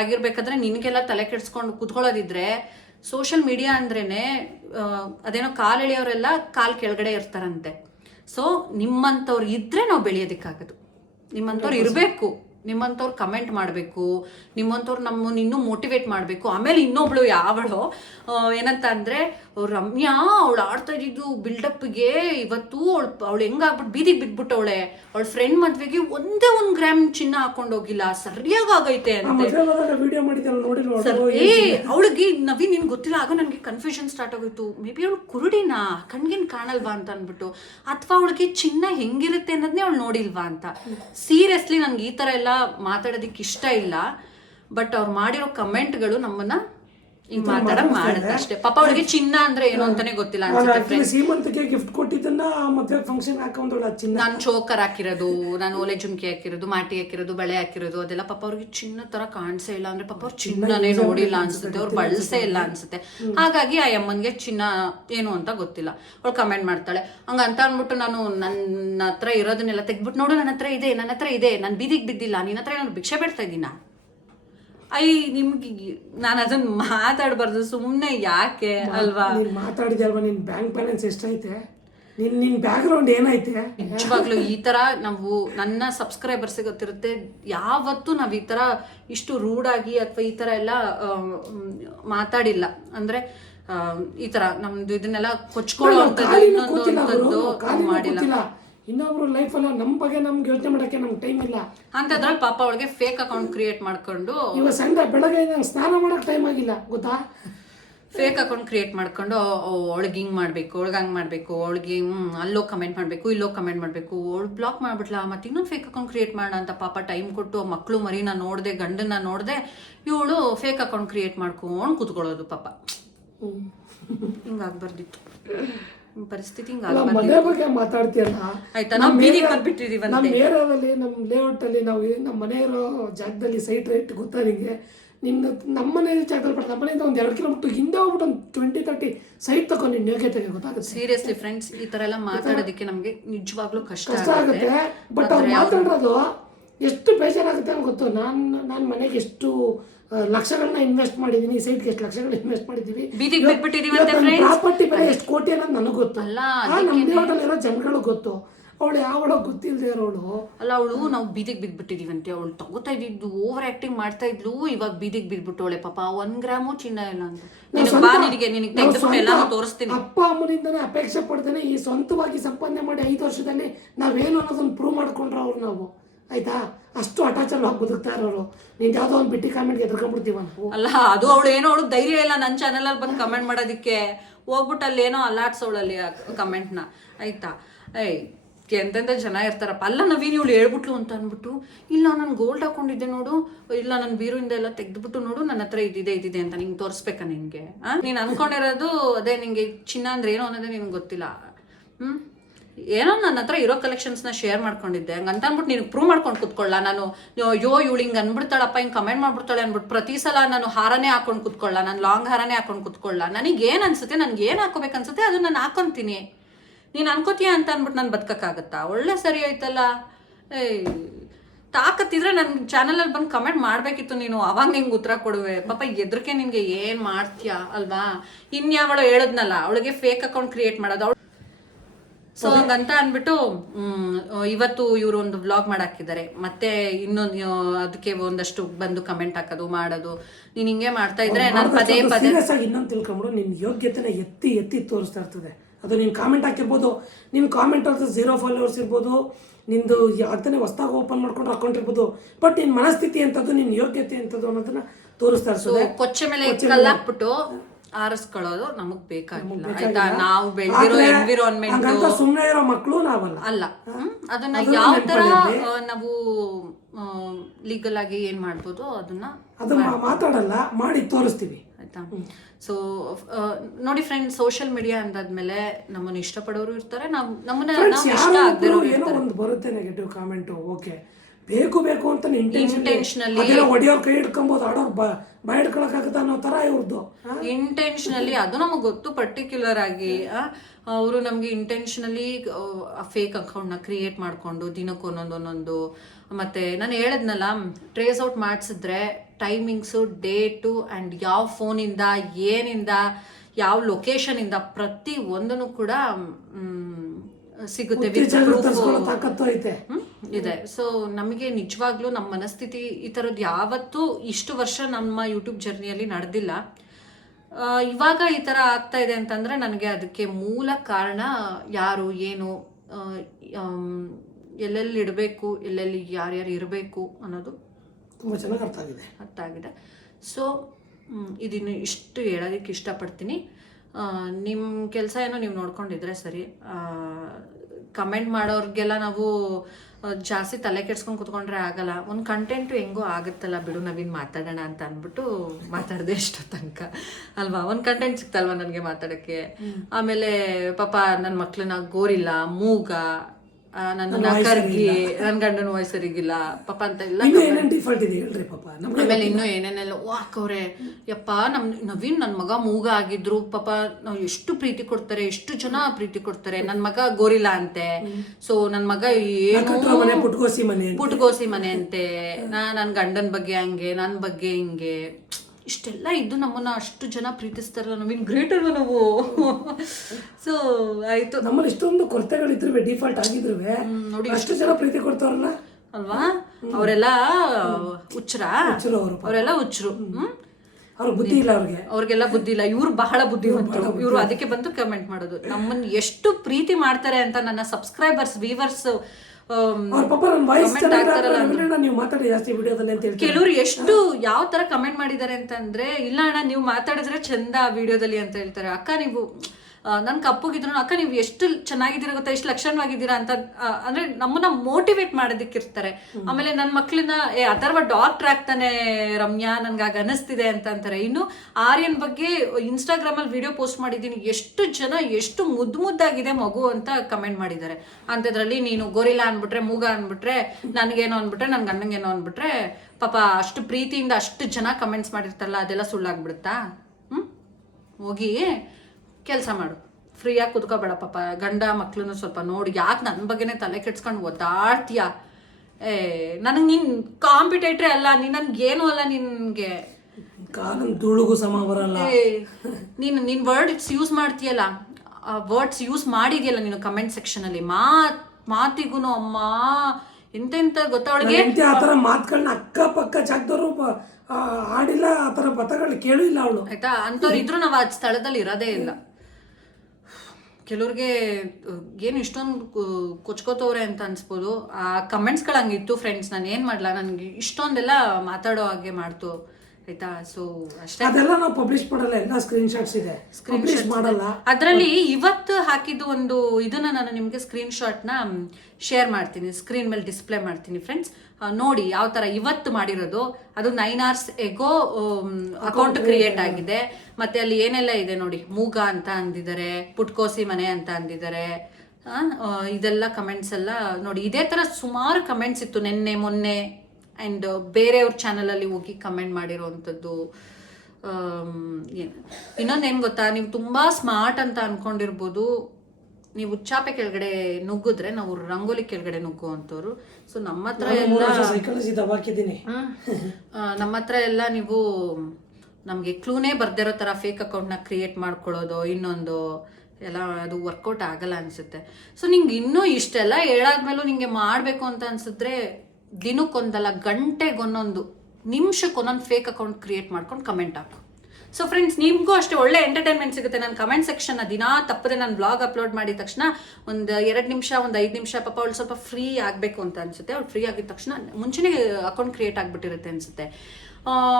ಆಗಿರ್ಬೇಕಾದ್ರೆ ನಿನಗೆಲ್ಲ ತಲೆ ಕೆಡ್ಸ್ಕೊಂಡು ಕುತ್ಕೊಳ್ಳೋದಿದ್ರೆ ಸೋಷಿಯಲ್ ಮೀಡಿಯಾ ಅಂದ್ರೇನೆ ಅದೇನೋ ಕಾಲು ಎಳೆಯೋರೆಲ್ಲ ಕಾಲು ಕೆಳಗಡೆ ಇರ್ತಾರಂತೆ. ಸೊ ನಿಮ್ಮಂಥವ್ರು ಇದ್ರೆ ನಾವು ಬೆಳೆಯೋದಕ್ಕಾಗದು. ನಿಮ್ಮಂಥವ್ರು ಇರಬೇಕು. ನಿಮ್ಮಂಥವ್ರು ಕಮೆಂಟ್ ಮಾಡಬೇಕು ನಿಮ್ಮಂಥವ್ರು ನಮ್ಮನ್ನು ಇನ್ನೂ ಮೋಟಿವೇಟ್ ಮಾಡಬೇಕು. ಆಮೇಲೆ ಇನ್ನೊಬ್ಳು ಯಾವಳು ಏನಂತ ಅಂದರೆ ರಮ್ಯಾ ಅವಳು ಆಡ್ತಾ ಇದ್ದಿದ್ದು ಬಿಲ್ಡಪ್ಗೆ ಇವತ್ತು ಅವಳು ಅವಳು ಹೆಂಗಾಗ್ಬಿಟ್ಟು ಬೀದಿಗೆ ಬಿದ್ಬಿಟ್ಟವಳೆ. ಅವಳ ಫ್ರೆಂಡ್ ಮದುವೆಗೆ ಒಂದೇ ಒಂದು ಗ್ರಾಮ್ ಚಿನ್ನ ಹಾಕೊಂಡು ಹೋಗಿಲ್ಲ. ಸರಿಯಾಗಿ ಆಗೈತೆ ಅಂತೆ. ಅವಳಿಗೆ ನವಿ ನಿನ್ಗೆ ಗೊತ್ತಿಲ್ಲ ಆಗ ನನಗೆ ಕನ್ಫ್ಯೂಷನ್ ಸ್ಟಾರ್ಟ್ ಆಗೋಯ್ತು. ಮೇ ಬಿ ಅವಳು ಕುರುಡಿನಾ ಕಣ್ಗಿನ್ ಕಾಣಲ್ವಾ ಅಂತ ಅಂದ್ಬಿಟ್ಟು. ಅಥವಾ ಅವಳಿಗೆ ಚಿನ್ನ ಹೆಂಗಿರುತ್ತೆ ಅನ್ನೋದನ್ನೇ ಅವಳು ನೋಡಿಲ್ವಾ ಅಂತ. ಸೀರಿಯಸ್ಲಿ ನನಗೆ ಈ ಥರ ಎಲ್ಲ ಮಾತಾಡೋದಕ್ಕೆ ಇಷ್ಟ ಇಲ್ಲ ಬಟ್ ಅವ್ರು ಮಾಡಿರೋ ಕಮೆಂಟ್ಗಳು ನಮ್ಮನ್ನ ಹಿಂಗ್ ಮಾಡುತ್ತೆ ಅಷ್ಟೇ. ಪಾಪ ಅವಳಿಗೆ ಚಿನ್ನ ಅಂದ್ರೆ ಏನು ಅಂತಾನೆ ಗೊತ್ತಿಲ್ಲ ಅನ್ಸುತ್ತೆ
ಸೀಮಂತಿಗೆ ಗಿಫ್ಟ್ ಕೊಟ್ಟಿದ್ದನ್ನ ಮದ್ವೆ ಫಂಕ್ಷನ್ ಚಿನ್ನ.
ನಾನು ಚೋಕರ್ ಹಾಕಿರೋದು ನಾನು ಓಲೆ ಜುಮ್ಕಿ ಹಾಕಿರೋದು ಮಾಟಿ ಹಾಕಿರೋದು ಬಳೆ ಹಾಕಿರೋದು ಅದೆಲ್ಲ ಪಾಪ ಅವ್ರಿಗೆ ಚಿನ್ನ ತರ ಕಾಣಿಸೇ ಇಲ್ಲ ಅಂದ್ರೆ ಪಾಪ ಅವ್ರು ಚಿನ್ನನೇ ನೋಡಿಲ್ಲ ಅನ್ಸುತ್ತೆ ಅವ್ರು ಬಳಸೇ ಇಲ್ಲ ಅನ್ಸುತ್ತೆ. ಹಾಗಾಗಿ ಆ ಅಮ್ಮನ್ಗೆ ಚಿನ್ನ ಏನು ಅಂತ ಗೊತ್ತಿಲ್ಲ. ಅವಳು ಕಮೆಂಟ್ ಮಾಡ್ತಾಳೆ ಹಂಗ ಅಂತ ಅನ್ಬಿಟ್ಟು ನಾನು ನನ್ನ ಹತ್ರ ಇರೋದನ್ನೆಲ್ಲ ತೆಗ್ದ್ಬಿಟ್ಟು ನೋಡು ನನ್ನ ಹತ್ರ ಇದೆ ನನ್ನ ಹತ್ರ ಇದೆ ನಾನು ಬೀದಿಗೆ ಬಿದ್ದಿಲ್ಲ ನಿನ್ನ ಹತ್ರ ನಾನು ಭಿಕ್ಷೆ ಬೇಡ್ತಾ ಇದ್ದೀನ? ಐ ನಿಮ್ಗೆ ನಾನು ಅದನ್ನ ಮಾತಾಡಬಾರ್ದು ಸುಮ್ಮನೆ ಯಾಕೆ ಅಲ್ವಾ?
ನೀನ್ ಮಾತಾಡಿದ್ಯಲ್ವಾ ನಿನ್ ಬ್ಯಾಂಕ್ ಬ್ಯಾಲೆನ್ಸ್ ಎಷ್ಟೈತೆ ನಿನ್ ನಿನ್ ಬ್ಯಾಕ್ಗ್ರೌಂಡ್ ಏನೈತೆ
ನಿಜವಾಗ್ಲೂ ಈ ತರ ನಾವು ನನ್ನ ಸಬ್ಸ್ಕ್ರೈಬರ್ಸ್ ಗೊತ್ತಿರುತ್ತೆ ಯಾವತ್ತೂ ನಾವ್ ಈ ತರ ಇಷ್ಟು ರೂಡ್ ಆಗಿ ಅಥವಾ ಈ ತರ ಎಲ್ಲ ಮಾತಾಡಿಲ್ಲ. ಅಂದ್ರೆ ಆ, ಈ ತರ ನಮ್ದು ಇದನ್ನೆಲ್ಲ ಕೊಚ್ಕೊಳ್ಳೋ ಅಂಥದ್ದು ಇನ್ನೊಂದು ಅಂಥದ್ದು ಮಾಡಿಲ್ಲ.
ಇನ್ನೊಬ್ರು ಲೈಫ್ ಅಲ್ಲ ನಮ್ ಬಗ್ಗೆ ನಮ್ಗೆ ಯೋಚನೆ ಮಾಡಕ್ಕೆ ನಮ್ಗೆ ಟೈಮ್ ಇಲ್ಲ.
ಅಂತದ್ರಲ್ಲಿ ಪಾಪ ಅವಳಿಗೆ ಫೇಕ್ ಅಕೌಂಟ್ ಕ್ರಿಯೇಟ್ ಮಾಡ್ಕೊಂಡು
ಇವ ಸಂಜೆ ಬೆಳಗ್ಗೆ ನಂಗೆ ಸ್ನಾನ ಮಾಡಕ್ ಟೈಮ್ ಆಗಿಲ್ಲ ಗೊತ್ತಾ?
ಫೇಕ್ ಅಕೌಂಟ್ ಕ್ರಿಯೇಟ್ ಮಾಡ್ಕೊಂಡು ಅವಳಿಗೆ ಹಿಂಗ್ ಮಾಡಬೇಕು ಅವಳಿಗೆ ಹಂಗ್ ಮಾಡಬೇಕು ಅವಳಿಗೆ ಅಲ್ಲೋ ಕಮೆಂಟ್ ಮಾಡಬೇಕು ಇಲ್ಲೋ ಕಮೆಂಟ್ ಮಾಡಬೇಕು ಅವಳು ಬ್ಲಾಕ್ ಮಾಡ್ಬಿಟ್ಲಾ ಮತ್ತೆ ಇನ್ನೊಂದು ಫೇಕ್ ಅಕೌಂಟ್ ಕ್ರಿಯೇಟ್ ಮಾಡೋಣ ಅಂತ ಪಾಪ ಟೈಮ್ ಕೊಟ್ಟು ಮಕ್ಕಳು ಮರಿನ ನೋಡಿದೆ ಗಂಡನ್ನ ನೋಡಿದೆ ಇವಳು ಫೇಕ್ ಅಕೌಂಟ್ ಕ್ರಿಯೇಟ್ ಮಾಡ್ಕೊಂಡು ಕೂತ್ಕೊಳ್ಳೋದು ಪಾಪ. ಹಿಂಗಾಗ್ಬಾರ್ದಿತ್ತು ಪರಿಸ್ಥಿತಿ
ಮನೆ ಬಗ್ಗೆ ಮಾತಾಡ್ತೀಯಲ್ಲ?
ಆಯ್ತಾ? ನಾವು ಬಂದ್ಬಿಟ್ಟಿದೀವಂತೆ
ನಮ್ಮ ಏರಿಯಾದಲ್ಲಿ ನಮ್ಮ ಲೇಔಟ್ ಅಲ್ಲಿ ನಾವು ನಮ್ಮ ಮನೆ ಇರೋ ಜಾಗದಲ್ಲಿ ಸೈಟ್ ರೈಟ್ ಗೊತ್ತಾ ನಿಂಗೆ? ನಿಮ್ದು ನಮ್ಮ ಮನೆ ಜಾಗದಲ್ಲಿ ನಮ್ಮ ಮನೆಯಿಂದ ಒಂದು ಎರಡು ಕಿಲೋಮೀಟರ್ ಹಿಂದೆ ಹೋಗ್ಬಿಟ್ಟು ಒಂದು ಟ್ವೆಂಟಿ ತರ್ಟಿ ಸೈಟ್ ತಗೊಂಡು ನೀವು ನೇಗೆ ತೆಗೆ ಗೊತ್ತಾಗುತ್ತೆ.
ಸೀರಿಯಸ್ಲಿ ಫ್ರೆಂಡ್ಸ್ ಈ ತರ ಎಲ್ಲ ಮಾತಾಡೋದಕ್ಕೆ ನಮ್ಗೆ ನಿಜವಾಗ್ಲೂ ಕಷ್ಟ ಆಗುತ್ತೆ.
ಬಟ್ ಅವ್ರು ಮಾತಾಡೋದು ಎಷ್ಟು ಬೇಜಾರಾಗುತ್ತೆ ಅಂತ ಗೊತ್ತು. ನಾನು ನಾನು ಮನೆಗೆ ಎಷ್ಟು ಲಕ್ಷಗಳನ್ನ ಇನ್ವೆಸ್ಟ್ ಮಾಡಿದ್ದೀನಿ ಸೈಟ್ಗೆ ಎಷ್ಟು ಲಕ್ಷಗಳು ಇನ್ವೆಸ್ಟ್ ಮಾಡಿದೀವಿ.
ಬೀದಿಗೆ ಬಿಟ್ಬಿಟ್ಟಿದೀವಂತೆ friends.
ಪ್ರಾಪರ್ಟಿ ಬೆಲೆ ಎಷ್ಟು ಕೋಟಿ ಅನ್ನೋದು ನನಗೆ ಗೊತ್ತು.
ಅಲ್ಲ,
ಆ, ನಮ್ಮ ಲೇಔಟಲ್ಲಿರೋ ಜನಗಳು ಗೊತ್ತು. ಅವಳು ಯಾವಳು ಗೊತ್ತಿಲ್ಲದೆ ಇರೋಳು.
ಅಲ್ಲ ಅವಳು ನಾವು ಬೀದಿಗೆ ಬಿದ್ಬಿಟ್ಟಿದೀವಂತೆ. ಅವಳು ತಗೋತಾ ಇದ್ದಿದ್ದು ಓವರ್ ಆಕ್ಟಿಂಗ್ ಮಾಡ್ತಾ ಇದ್ಲು ಇವಾಗ ಬೀದಿಗೆ ಬಿದ್ಬಿಟ್ಟವಳೆ. ಪಾಪ ಒಂದ್ ಗ್ರಾಮು ಚಿನ್ನ ಇಲ್ಲ ಅಂತ. ನಿನಗ್ ಬಾ ನಿನಗೆ ನಿನಗೆ
ನಾವು
ಎಲ್ಲಾನು ತೋರಿಸ್ತೀನಿ.
ಅಪ್ಪ ಅಮ್ಮನಿಂದನೇ ಅಪೇಕ್ಷೆ ಪಡ್ತೇನೆ ಈ ಸ್ವಂತವಾಗಿ ಸಂಪಾದನೆ ಮಾಡಿ ಐದು ವರ್ಷದಲ್ಲಿ ನಾವೇನು ಅನ್ನೋದನ್ನ ಪ್ರೂವ್ ಮಾಡ್ಕೊಂಡ್ರ ಅವ್ರು ನಾವು. ಆಯ್ತಾ? ಅಷ್ಟು ಅಟ್ಯಾಚಲ್ಲಿ ಹೋಗಿ ಬದುಕ್ತಾ ಇರೋರು. ನೀನ್ ಯಾವ್ದೋ ಒಂದು ಬಿಟ್ಟಿ ಕಾಮೆಂಟ್ ಎದ್ಕೊಂಡ್ಬಿಡ್ತೀವ
ಅಲ್ಲ, ಅದು ಅವಳು ಏನೋ ಅವಳು ಧೈರ್ಯ ಇಲ್ಲ ನನ್ನ ಚಾನೆಲ್ ಅಲ್ಲಿ ಬಂದು ಕಮೆಂಟ್ ಮಾಡೋದಕ್ಕೆ. ಹೋಗ್ಬಿಟ್ಟು ಅಲ್ಲಿ ಏನೋ ಅಲ್ಲಾಡ್ಸೋಳಲ್ಲಿ ಕಮೆಂಟ್ನ ಆಯ್ತಾ? ಏಯ್, ಎಂತೆಂತ ಜನ ಇರ್ತಾರಪ್ಪ. ಅಲ್ಲ, ನವೀನ್ ಇವಳು ಹೇಳ್ಬಿಟ್ಲು ಅಂತ ಅಂದ್ಬಿಟ್ಟು. ಇಲ್ಲ, ನಾನು ಗೋಲ್ಡ್ ಹಾಕೊಂಡಿದ್ದೆ ನೋಡು. ಇಲ್ಲ ನನ್ನ ಬೀರುಯಿಂದ ಎಲ್ಲ ತೆಗೆದ್ಬಿಟ್ಟು ನೋಡು. ನನ್ನ ಹತ್ರ ಇದಿದೆ ಇದಿದೆ ಅಂತ ನಿಂಗೆ ತೋರಿಸ್ಬೇಕಾ ನಿನಗೆ ನೀನು ಅನ್ಕೊಂಡಿರೋದು ಅದೇ ನಿಂಗೆ ಚಿನ್ನ ಅಂದ್ರೆ ಏನು ಅನ್ನೋದೇ ನಿನ್ಗೆ ಗೊತ್ತಿಲ್ಲ. ಹ್ಮ್? ಏನೋ ನನ್ನ ಹತ್ರ ಇರೋ ಕಲೆಕ್ಷನ್ಸ್ನ ಶೇರ್ ಮಾಡ್ಕೊಂಡಿದ್ದೆ. ಹಂಗಂತ ಅಂದ್ಬಿಟ್ಟು ನೀನು ಪ್ರೂವ್ ಮಾಡ್ಕೊಂಡು ಕುತ್ಕೊಳ್ಳ. ನಾನು, ಅಯ್ಯೋ ಇವಳು ಹಿಂಗೆ ಅಂದ್ಬಿಡ್ತಾಳಪ್ಪ ಹಿಂಗೆ ಕಮೆಂಟ್ ಮಾಡ್ಬಿಡ್ತಾಳೆ ಅಂದ್ಬಿಟ್ಟು ಪ್ರತಿ ಸಲ ನಾನು ಹಾರನೇ ಹಾಕೊಂಡು ಕುತ್ಕೊಳ್ಳ. ನಾನು ಲಾಂಗ್ ಹಾರನೇ ಹಾಕೊಂಡು ಕೂತ್ಕೊಳ್ಳ. ನನಗೆ ಏನು ಅನ್ಸುತ್ತೆ ನನಗೆ ಏನು ಹಾಕೋಬೇಕು ಅನ್ಸುತ್ತೆ, ಅದು ನಾನು ಹಾಕೊಂತೀನಿ. ನೀನು ಅನ್ಕೋತೀಯ ಅಂತ ಅಂದ್ಬಿಟ್ಟು ನಾನು ಬದುಕಕ್ಕಾಗತ್ತಾ? ಒಳ್ಳೆ ಸರಿ ಆಯ್ತಲ್ಲ. ಏಯ್, ತಾಕತ್ತಿದ್ರೆ ನನ್ನ ಚಾನಲಲ್ಲಿ ಬಂದು ಕಮೆಂಟ್ ಮಾಡಬೇಕಿತ್ತು ನೀನು. ಅವಾಗ ನಿಂಗೆ ಉತ್ತರ ಕೊಡುವೆ. ಪಾಪ ಎದ್ರಕ್ಕೆ ನಿನಗೆ ಏನು ಮಾಡ್ತೀಯಾ? ಅಲ್ವಾ? ಇನ್ಯಾವಳು ಹೇಳಿದ್ನಲ್ಲ, ಅವಳಿಗೆ ಫೇಕ್ ಅಕೌಂಟ್ ಕ್ರಿಯೇಟ್ ಮಾಡೋದು. ಅವಳು ಸೊ ಹಂಗಂತ ಅಂದ್ಬಿಟ್ಟು ಮ್, ಇವತ್ತು ಇವರು ಒಂದು ವ್ಲಾಗ್ ಮಾಡಾಕಿದ್ದಾರೆ. ಮತ್ತೆ ಇನ್ನೊಂದು ಅದಕ್ಕೆ ಒಂದಷ್ಟು ಬಂದು ಕಮೆಂಟ್ ಹಾಕೋದು ಮಾಡೋದು. ನೀನ್ ಹಿಂಗೆ ಮಾಡ್ತಾ ಇದ್ರೆ ನಾನು ಪದೇ ಪದೇ
ಇನ್ನೊಂದು ತಿಳ್ಕೊಂಬಿಡು ನಿಮ್ ಯೋಗ್ಯತೆನ ಎತ್ತಿ ಎತ್ತಿ ತೋರಿಸ್ತಾ ಇರ್ತದೆ. ಅದು ನೀನು ಕಾಮೆಂಟ್ ಹಾಕಿರ್ಬೋದು. ನಿಮ್ ಕಾಮೆಂಟ್ ಅವ್ರದ್ದು ಝೀರೋ ಫಾಲೋವರ್ಸ್ ಇರ್ಬೋದು. ನಿಂದು ಅದನ್ನೇ ಹೊಸದಾಗಿ ಓಪನ್ ಮಾಡ್ಕೊಂಡು ಅಕೌಂಟ್ ಇರ್ಬೋದು. ಬಟ್ ನಿನ್ ಮನಸ್ಥಿತಿ ಅಂತದ್ದು ನಿನ್ ಯೋಗ್ಯತೆ ಅಂತದ್ದು ಅನ್ನೋದನ್ನ ತೋರಿಸ್ತಾ ಇರ್ತದೆ.
ಕೊಚ್ಚೆ ಮೇಲೆ ಕಲ್ಲಾಕ್ಬಿಟ್ಟು ಆರಿಸ್ಕೊಳ್ಳೋದು ನಮಗ್ ಬೇಕಾಗಿಲ್ಲ. ಆಯ್ತಾ? ನಾವು ಬೆಳೆದಿರೋ ಎನ್ವಿರಾನ್ಮೆಂಟ್
ಸುಮ್ಮನೆ ಇರೋ ಮಕ್ಕಳು ನಾವಲ್ಲ.
ಅಲ್ಲ. ಅದನ್ನ ಯಾವ ತರ ನಾವು ಲೀಗಲ್ ಆಗಿ ಏನ್ ಮಾಡ್ಬೋದು ಅದನ್ನ
ಅದು ಮಾತಾಡಲ್ಲ ಮಾಡಿ ತೋರಿಸ್ತೀವಿ.
ಆಯ್ತಾ? ಸೊ ನೋಡಿ ಫ್ರೆಂಡ್ ಸೋಷಿಯಲ್ ಮೀಡಿಯಾ ಅಂದಾದ್ಮೇಲೆ ನಮ್ಮನ್ನ ಇಷ್ಟಪಡೋರು ಇರ್ತಾರೆ. ನಾವು ನಮ್ಮನ್ನ ಇಷ್ಟ
ಆಗದಿರೋ ಬರುತ್ತೆ ನೆಗೆಟಿವ್ ಕಾಮೆಂಟ್ ಓಕೆ ಬೇಕು ಬೇಕು ಅಂತ ಇಂಟೆನ್ಷನ್. ಅದೆಲ್ಲ ಹೊಡಿಯೋರ್ ಕೈ ಹಿಡ್ಕೊಬೋದು ಆಡೋರ್ ಬಾಯ್ ಹಿಡ್ಕೊಳಕ್ಕಾಗತ್ತ ಅನ್ನೋ ತರ ಇವ್ರದ್ದು
ಇಂಟೆನ್ಷನಲಿ ಅದು ನಮಗೆ ಗೊತ್ತು ಪರ್ಟಿಕ್ಯುಲರ್ ಆಗಿ ಅವರು ನಮಗೆ ಇಂಟೆನ್ಷನಲಿ ಫೇಕ್ ಅಕೌಂಟ್ನ ಕ್ರಿಯೇಟ್ ಮಾಡ್ಕೊಂಡು ದಿನಕ್ಕೆ ಒಂದೊಂದು ಒಂದೊಂದು ಮತ್ತೆ ನಾನು ಹೇಳದ್ನಲ್ಲ ಟ್ರೇಸ್ ಔಟ್ ಮಾಡಿಸಿದ್ರೆ ಟೈಮಿಂಗ್ಸು ಡೇಟು ಆ್ಯಂಡ್ ಯಾವ ಫೋನಿಂದ ಏನಿಂದ ಯಾವ ಲೊಕೇಶನಿಂದ ಪ್ರತಿ ಒಂದನ್ನು ಕೂಡ ಸಿಗುತ್ತೆ
ತಾಕತ್ತು ಐತೆ.
ಹ್ಮ್? ಇದೆ. ಸೊ ನಮಗೆ ನಿಜವಾಗ್ಲೂ ನಮ್ಮ ಮನಸ್ಥಿತಿ ಈ ಥರದ್ದು ಯಾವತ್ತೂ ಇಷ್ಟು ವರ್ಷ ನಮ್ಮ ಯೂಟ್ಯೂಬ್ ಜರ್ನಿಯಲ್ಲಿ ನಡೆದಿಲ್ಲ. ಇವಾಗ ಈ ಥರ ಆಗ್ತಾ ಇದೆ ಅಂತಂದ್ರೆ ನನಗೆ ಅದಕ್ಕೆ ಮೂಲ ಕಾರಣ ಯಾರು ಏನು ಎಲ್ಲೆಲ್ಲಿ ಇಡಬೇಕು ಎಲ್ಲೆಲ್ಲಿ ಯಾರ್ಯಾರು ಇರಬೇಕು ಅನ್ನೋದು
ತುಂಬ ಚೆನ್ನಾಗಿ ಅರ್ಥ ಆಗಿದೆ.
ಅರ್ಥ ಆಗಿದೆ. ಸೊ ಇದನ್ನು ಇಷ್ಟು ಹೇಳೋದಕ್ಕೆ ಇಷ್ಟಪಡ್ತೀನಿ. ನಿಮ್ಮ ಕೆಲಸ ಏನೋ ನೀವು ನೋಡ್ಕೊಂಡಿದ್ರೆ ಸರಿ. ಕಮೆಂಟ್ ಮಾಡೋರಿಗೆಲ್ಲ ನಾವು ಜಾಸ್ತಿ ತಲೆ ಕೆಡ್ಸ್ಕೊಂಡು ಕುತ್ಕೊಂಡ್ರೆ ಆಗಲ್ಲ. ಒಂದು ಕಂಟೆಂಟು ಹೆಂಗೋ ಆಗುತ್ತಲ್ಲ ಬಿಡು ನಾವಿನ್ ಮಾತಾಡೋಣ ಅಂತ ಅಂದ್ಬಿಟ್ಟು ಮಾತಾಡಿದೆ ಎಷ್ಟೋ ತನಕ. ಅಲ್ವಾ? ಒಂದು ಕಂಟೆಂಟ್ ಸಿಕ್ತಲ್ವಾ ನನಗೆ ಮಾತಾಡೋಕ್ಕೆ? ಆಮೇಲೆ ಪಾಪ ನನ್ನ ಮಕ್ಕಳನ್ನ ಗೋರಿಲ್ಲ ಮೂಗ ನನ್ನ ಕರ್ಗಿ ನನ್ನ ಗಂಡನ ವಾಯ್ಸ್ ಸರಿಗಿಲ್ಲ. ಪಾಪ ಅಂತ ಎಲ್ಲ
ಇನ್ನು ಏನೇನು ಡಿಫಾಲ್ಟ್ ಇದೆ ಹೇಳ್ರಿ ಪಾಪ? ನಮ್ಗೆ
ಆಮೇಲೆ ಇನ್ನೂ ಏನೇನೆಲ್ಲ ವಾಕ್ ಹಾಕವ್ರೆ ಯಪ್ಪ ನಮ್ ನವೀನ್ ನನ್ನ ಮಗ ಮೂಗ ಆಗಿದ್ರು ಪಾಪ ನಾವು ಎಷ್ಟು ಪ್ರೀತಿ ಕೊಡ್ತಾರೆ ಎಷ್ಟು ಜನ ಪ್ರೀತಿ ಕೊಡ್ತಾರೆ. ನನ್ನ ಮಗ ಗೋರಿಲ್ಲ ಅಂತೆ. ಸೊ ನನ್ನ ಮಗ ಏನು
ಪುಟ್ಗೋಸಿ ಮನೆ ಪುಟ್ಕೋಸಿ ಮನೆ ಅಂತ.
ಪುಟ್ಗೋಸಿ ಮನೆ ಅಂತೆ. ನಾ ನನ್ನ ಗಂಡನ ಬಗ್ಗೆ ಹಂಗೆ ನನ್ನ ಬಗ್ಗೆ ಹಿಂಗೆ. ಇಷ್ಟೆಲ್ಲ ಇದ್ದು ನಮ್ಮನ್ನ ಅಷ್ಟು ಜನ ಪ್ರೀತಿಸ್ತಾರಲ್ಲ ನವೀನ್ ಗ್ರೇಟರ್ ಅಲ್ವಾ ನಾವು. ಸೊ ಆಯ್ತು.
ನಮ್ಮಲ್ಲಿ ಇಷ್ಟೊಂದು ಕೊರತೆಗಳಿದ್ರು ಡಿಫಾಲ್ಟ್ ಆಗಿದ್ರು ಅಷ್ಟು ಜನ ಪ್ರೀತಿ ಕೊಡ್ತಾರಲ್ಲ?
ಅಲ್ವಾ? ಅವರೆಲ್ಲ ಹುಚ್ಚರ?
ಹುಚ್ಚರು ಅವರು
ಅವರೆಲ್ಲ ಹುಚ್ಚರು.
ಅವ್ರಿಗೆ ಬುದ್ಧಿ ಇಲ್ಲ ಅವ್ರಿಗೆ.
ಅವ್ರಿಗೆಲ್ಲ ಬುದ್ಧಿ ಇಲ್ಲ. ಇವ್ರು ಬಹಳ ಬುದ್ಧಿವಂತರು ಇವ್ರು ಅದಕ್ಕೆ ಬಂದು ಕಮೆಂಟ್ ಮಾಡೋದು. ನಮ್ಮನ್ನ ಎಷ್ಟು ಪ್ರೀತಿ ಮಾಡ್ತಾರೆ ಅಂತ ನನ್ನ ಸಬ್ಸ್ಕ್ರೈಬರ್ಸ್ ವೀವರ್ಸ್
ನೀವು ಮಾತಾಡಿ ಜಾಸ್ತಿ ವಿಡಿಯೋದಲ್ಲಿ ಅಂತ ಹೇಳ್ತಾರೆ.
ಕೆಲವರು ಎಷ್ಟು ಯಾವ ತರ ಕಮೆಂಟ್ ಮಾಡಿದ್ದಾರೆ ಅಂತಂದ್ರೆ ಇಲ್ಲ ಅಣ್ಣ ನೀವು ಮಾತಾಡಿದ್ರೆ ಚಂದ ವಿಡಿಯೋದಲ್ಲಿ ಅಂತ ಹೇಳ್ತಾರೆ. ಅಕ್ಕ ನೀವು ನನ್ ಕಪ್ಪುಗಿದ್ರು ಅಕ್ಕ ನೀವು ಎಷ್ಟು ಚೆನ್ನಾಗಿದ್ದೀರಾ ಗೊತ್ತಾ? ಎಷ್ಟು ಲಕ್ಷಣವಾಗಿದ್ದೀರಾ? ಅಂತ ಅಂದ್ರೆ ನಮ್ಮನ್ನ ಮೋಟಿವೇಟ್ ಮಾಡೋದಕ್ಕಿರ್ತಾರೆ. ಆಮೇಲೆ ನನ್ನ ಮಕ್ಳನ್ನ ಏ ಅಥರ್ವ ಡಾಕ್ಟರ್ ಆಗ್ತಾನೆ ರಮ್ಯಾ ನನ್ಗೆ ಆಗ ಅನಿಸ್ತಿದೆ ಅಂತ ಅಂತಾರೆ. ಇನ್ನು ಆರ್ಯನ್ ಬಗ್ಗೆ ಇನ್ಸ್ಟಾಗ್ರಾಮ್ ಅಲ್ಲಿ ವಿಡಿಯೋ ಪೋಸ್ಟ್ ಮಾಡಿದ್ದೀನಿ. ಎಷ್ಟು ಜನ ಎಷ್ಟು ಮುದ್ದು ಮುದ್ದಾಗಿದೆ ಮಗು ಅಂತ ಕಮೆಂಟ್ ಮಾಡಿದ್ದಾರೆ. ಅಂಥದ್ರಲ್ಲಿ ನೀನು ಗೊರಿಲ್ಲ ಅನ್ಬಿಟ್ರೆ ಮೂಗ ಅನ್ಬಿಟ್ರೆ ನನಗೇನೋ ಅನ್ಬಿಟ್ರೆ ನನ್ ಗಂಡಂಗೇನೋ ಅನ್ಬಿಟ್ರೆ ಪಾಪ ಅಷ್ಟು ಪ್ರೀತಿಯಿಂದ ಅಷ್ಟು ಜನ ಕಮೆಂಟ್ಸ್ ಮಾಡಿರ್ತಾರಲ್ಲ ಅದೆಲ್ಲ ಸುಳ್ಳಾಗ್ಬಿಡುತ್ತಾ? ಹ್ಮ್? ಹೋಗಿ ಕೆಲಸ ಮಾಡು. ಫ್ರೀಯಾಗಿ ಕುತ್ಕೋಬೇಡ ಪಾಪ ಗಂಡ ಮಕ್ಳನ್ನ ಸ್ವಲ್ಪ ನೋಡಿ ಯಾಕೆ ನನ್ನ ಬಗ್ಗೆನೇ ತಲೆ ಕೆಡ್ಸ್ಕೊಂಡು ಒದ್ದಾಡ್ತೀಯ? ಏ ನನಗೆ ನೀನು ಕಾಂಪಿಟೇಟ್ರೇ ಅಲ್ಲ ನೀನು ನನ್ಗೇನು ಅಲ್ಲ ನಿನಗೆ?
ಧೂಳುಗೂ ಸಮ ಬರಲ್ಲ.
ನೀನು ನಿನ್ನ ವರ್ಡ್ಸ್ ಯೂಸ್ ಮಾಡ್ತೀಯಲ್ಲ? ವರ್ಡ್ಸ್ ಯೂಸ್ ಮಾಡಿದೆಯಲ್ಲ ನೀನು ಕಮೆಂಟ್ ಸೆಕ್ಷನ್ ಅಲ್ಲಿ? ಮಾತ್ ಮಾತಿಗೂ ಅಮ್ಮ ಎಂತೆಂತ ಗೊತ್ತಾ ಅವಳಿಗೆ?
ಹೆಂಡತಿ ಆ ಥರ ಮಾತುಗಳನ್ನ ಅಕ್ಕಪಕ್ಕ ಜಾಗದವರು ಆಡಿಲ್ಲ ಆ ಥರ ಪದಗಳು ಕೇಳಿಲ್ಲ ಅವಳು.
ಆಯ್ತಾ? ಅಂಥವ್ರು ಇದ್ರು ನಾವು ಆ ಸ್ಥಳದಲ್ಲಿ ಇರೋದೇ ಇಲ್ಲ. ಕೆಲವ್ರಿಗೆ ಏನು ಇಷ್ಟೊಂದು ಕೊಚ್ಕೋತವ್ರೆ ಅಂತ ಅನ್ಸ್ಬೋದು. ಆ ಕಮೆಂಟ್ಸ್ಗಳು ಹಂಗಿತ್ತು ಫ್ರೆಂಡ್ಸ್ ನಾನು ಏನು ಮಾಡಲ್ಲ ನನಗೆ ಇಷ್ಟೊಂದೆಲ್ಲ ಮಾತಾಡೋ ಹಾಗೆ ಮಾಡ್ತು. ಆಯ್ತಾ? ಸೊ ಅಷ್ಟೇ.
ಅದೆಲ್ಲ ನಾವು ಪಬ್ಲಿಷ್ ಮಾಡಲ್ಲ ಎಲ್ಲ ಸ್ಕ್ರೀನ್ ಶಾಟ್ಸ್ ಇದೆ ಪಬ್ಲಿಷ್ ಮಾಡಲ್ಲ.
ಅದರಲ್ಲಿ ಇವತ್ತು ಹಾಕಿದ್ದು ಒಂದು ಇದನ್ನ ನಾನು ನಿಮಗೆ ಸ್ಕ್ರೀನ್ ಶಾಟ್ನ ಶೇರ್ ಮಾಡ್ತೀನಿ. ಸ್ಕ್ರೀನ್ ಮೇಲೆ ಡಿಸ್ಪ್ಲೇ ಮಾಡ್ತೀನಿ ಫ್ರೆಂಡ್ಸ್ ನೋಡಿ ಯಾವ ತರ ಇವತ್ತು ಮಾಡಿರೋದು. ಅದು nine hours ago account create ಆಗಿದೆ. ಮತ್ತೆ ಅಲ್ಲಿ ಏನೆಲ್ಲ ಇದೆ ನೋಡಿ. ಮೂಗ ಅಂತ ಅಂದಿದ್ದಾರೆ ಪುಟ್ಕೋಸಿ ಮನೆ ಅಂತ ಅಂದಿದ್ದಾರೆ. ಇದೆಲ್ಲ ಕಮೆಂಟ್ಸ್ ಎಲ್ಲ ನೋಡಿ. ಇದೇ ತರ ಸುಮಾರು ಕಮೆಂಟ್ಸ್ ಇತ್ತು ನಿನ್ನೆ ಮೊನ್ನೆ. ಆ್ಯಂಡ್ ಬೇರೆಯವ್ರ ಚಾನಲಲ್ಲಿ ಹೋಗಿ ಕಮೆಂಟ್ ಮಾಡಿರೋವಂಥದ್ದು ಇನ್ನೊಂದು ಏನು ಗೊತ್ತಾ? ನೀವು ತುಂಬ ಸ್ಮಾರ್ಟ್ ಅಂತ ಅಂದ್ಕೊಂಡಿರ್ಬೋದು ನೀವು ಚಾಪೆ ಕೆಳಗಡೆ ನುಗ್ಗಿದ್ರೆ ನಾವು ರಂಗೋಲಿ ಕೆಳಗಡೆ ನುಗ್ಗುವಂಥವ್ರು ಸೊ ನಮ್ಮ ಹತ್ರ ಎಲ್ಲ ನಮ್ಮ ಹತ್ರ ಎಲ್ಲ ನೀವು ನಮಗೆ ಕ್ಲೂನೇ ಬರ್ದಿರೋ ಥರ ಫೇಕ್ ಅಕೌಂಟ್ನ ಕ್ರಿಯೇಟ್ ಮಾಡ್ಕೊಳ್ಳೋದು ಇನ್ನೊಂದು ಎಲ್ಲ ಅದು ವರ್ಕೌಟ್ ಆಗಲ್ಲ ಅನ್ಸುತ್ತೆ. ಸೊ ನಿಂಗೆ ಇನ್ನೂ ಇಷ್ಟೆಲ್ಲ ಹೇಳಾದ್ಮೇಲೂ ನಿಂಗೆ ಮಾಡಬೇಕು ಅಂತ ಅನ್ಸಿದ್ರೆ ದಿನಕ್ಕೊಂದಲ್ಲ ಗಂಟೆಗೊಂದೊಂದು ನಿಮಿಷಕ್ಕೊಂದೊಂದು ಫೇಕ್ ಅಕೌಂಟ್ ಕ್ರಿಯೇಟ್ ಮಾಡ್ಕೊಂಡು ಕಮೆಂಟ್ ಹಾಕು. ಸೊ ಫ್ರೆಂಡ್ಸ್ ನಿಮಗೂ ಅಷ್ಟೇ ಒಳ್ಳೆ ಎಂಟರ್ಟೈನ್ಮೆಂಟ್ ಸಿಗುತ್ತೆ. ನಾನು ಕಮೆಂಟ್ ಸೆಕ್ಷನ್ ದಿನಾ ತಪ್ಪದೆ ನಾನು ಬ್ಲಾಗ್ ಅಪ್ಲೋಡ್ ಮಾಡಿದ ತಕ್ಷಣ ಒಂದು ಎರಡು ನಿಮಿಷ, ಒಂದು ಐದು ನಿಮಿಷ ಪಾಪ ಅವಳು ಸ್ವಲ್ಪ ಫ್ರೀ ಆಗಬೇಕು ಅಂತ ಅನಿಸುತ್ತೆ. ಅವಳು ಫ್ರೀ ಆಗಿದ ತಕ್ಷಣ ಮುಂಚೆನೇ ಅಕೌಂಟ್ ಕ್ರಿಯೇಟ್ ಆಗಿಬಿಟ್ಟಿರುತ್ತೆ ಅನಿಸುತ್ತೆ.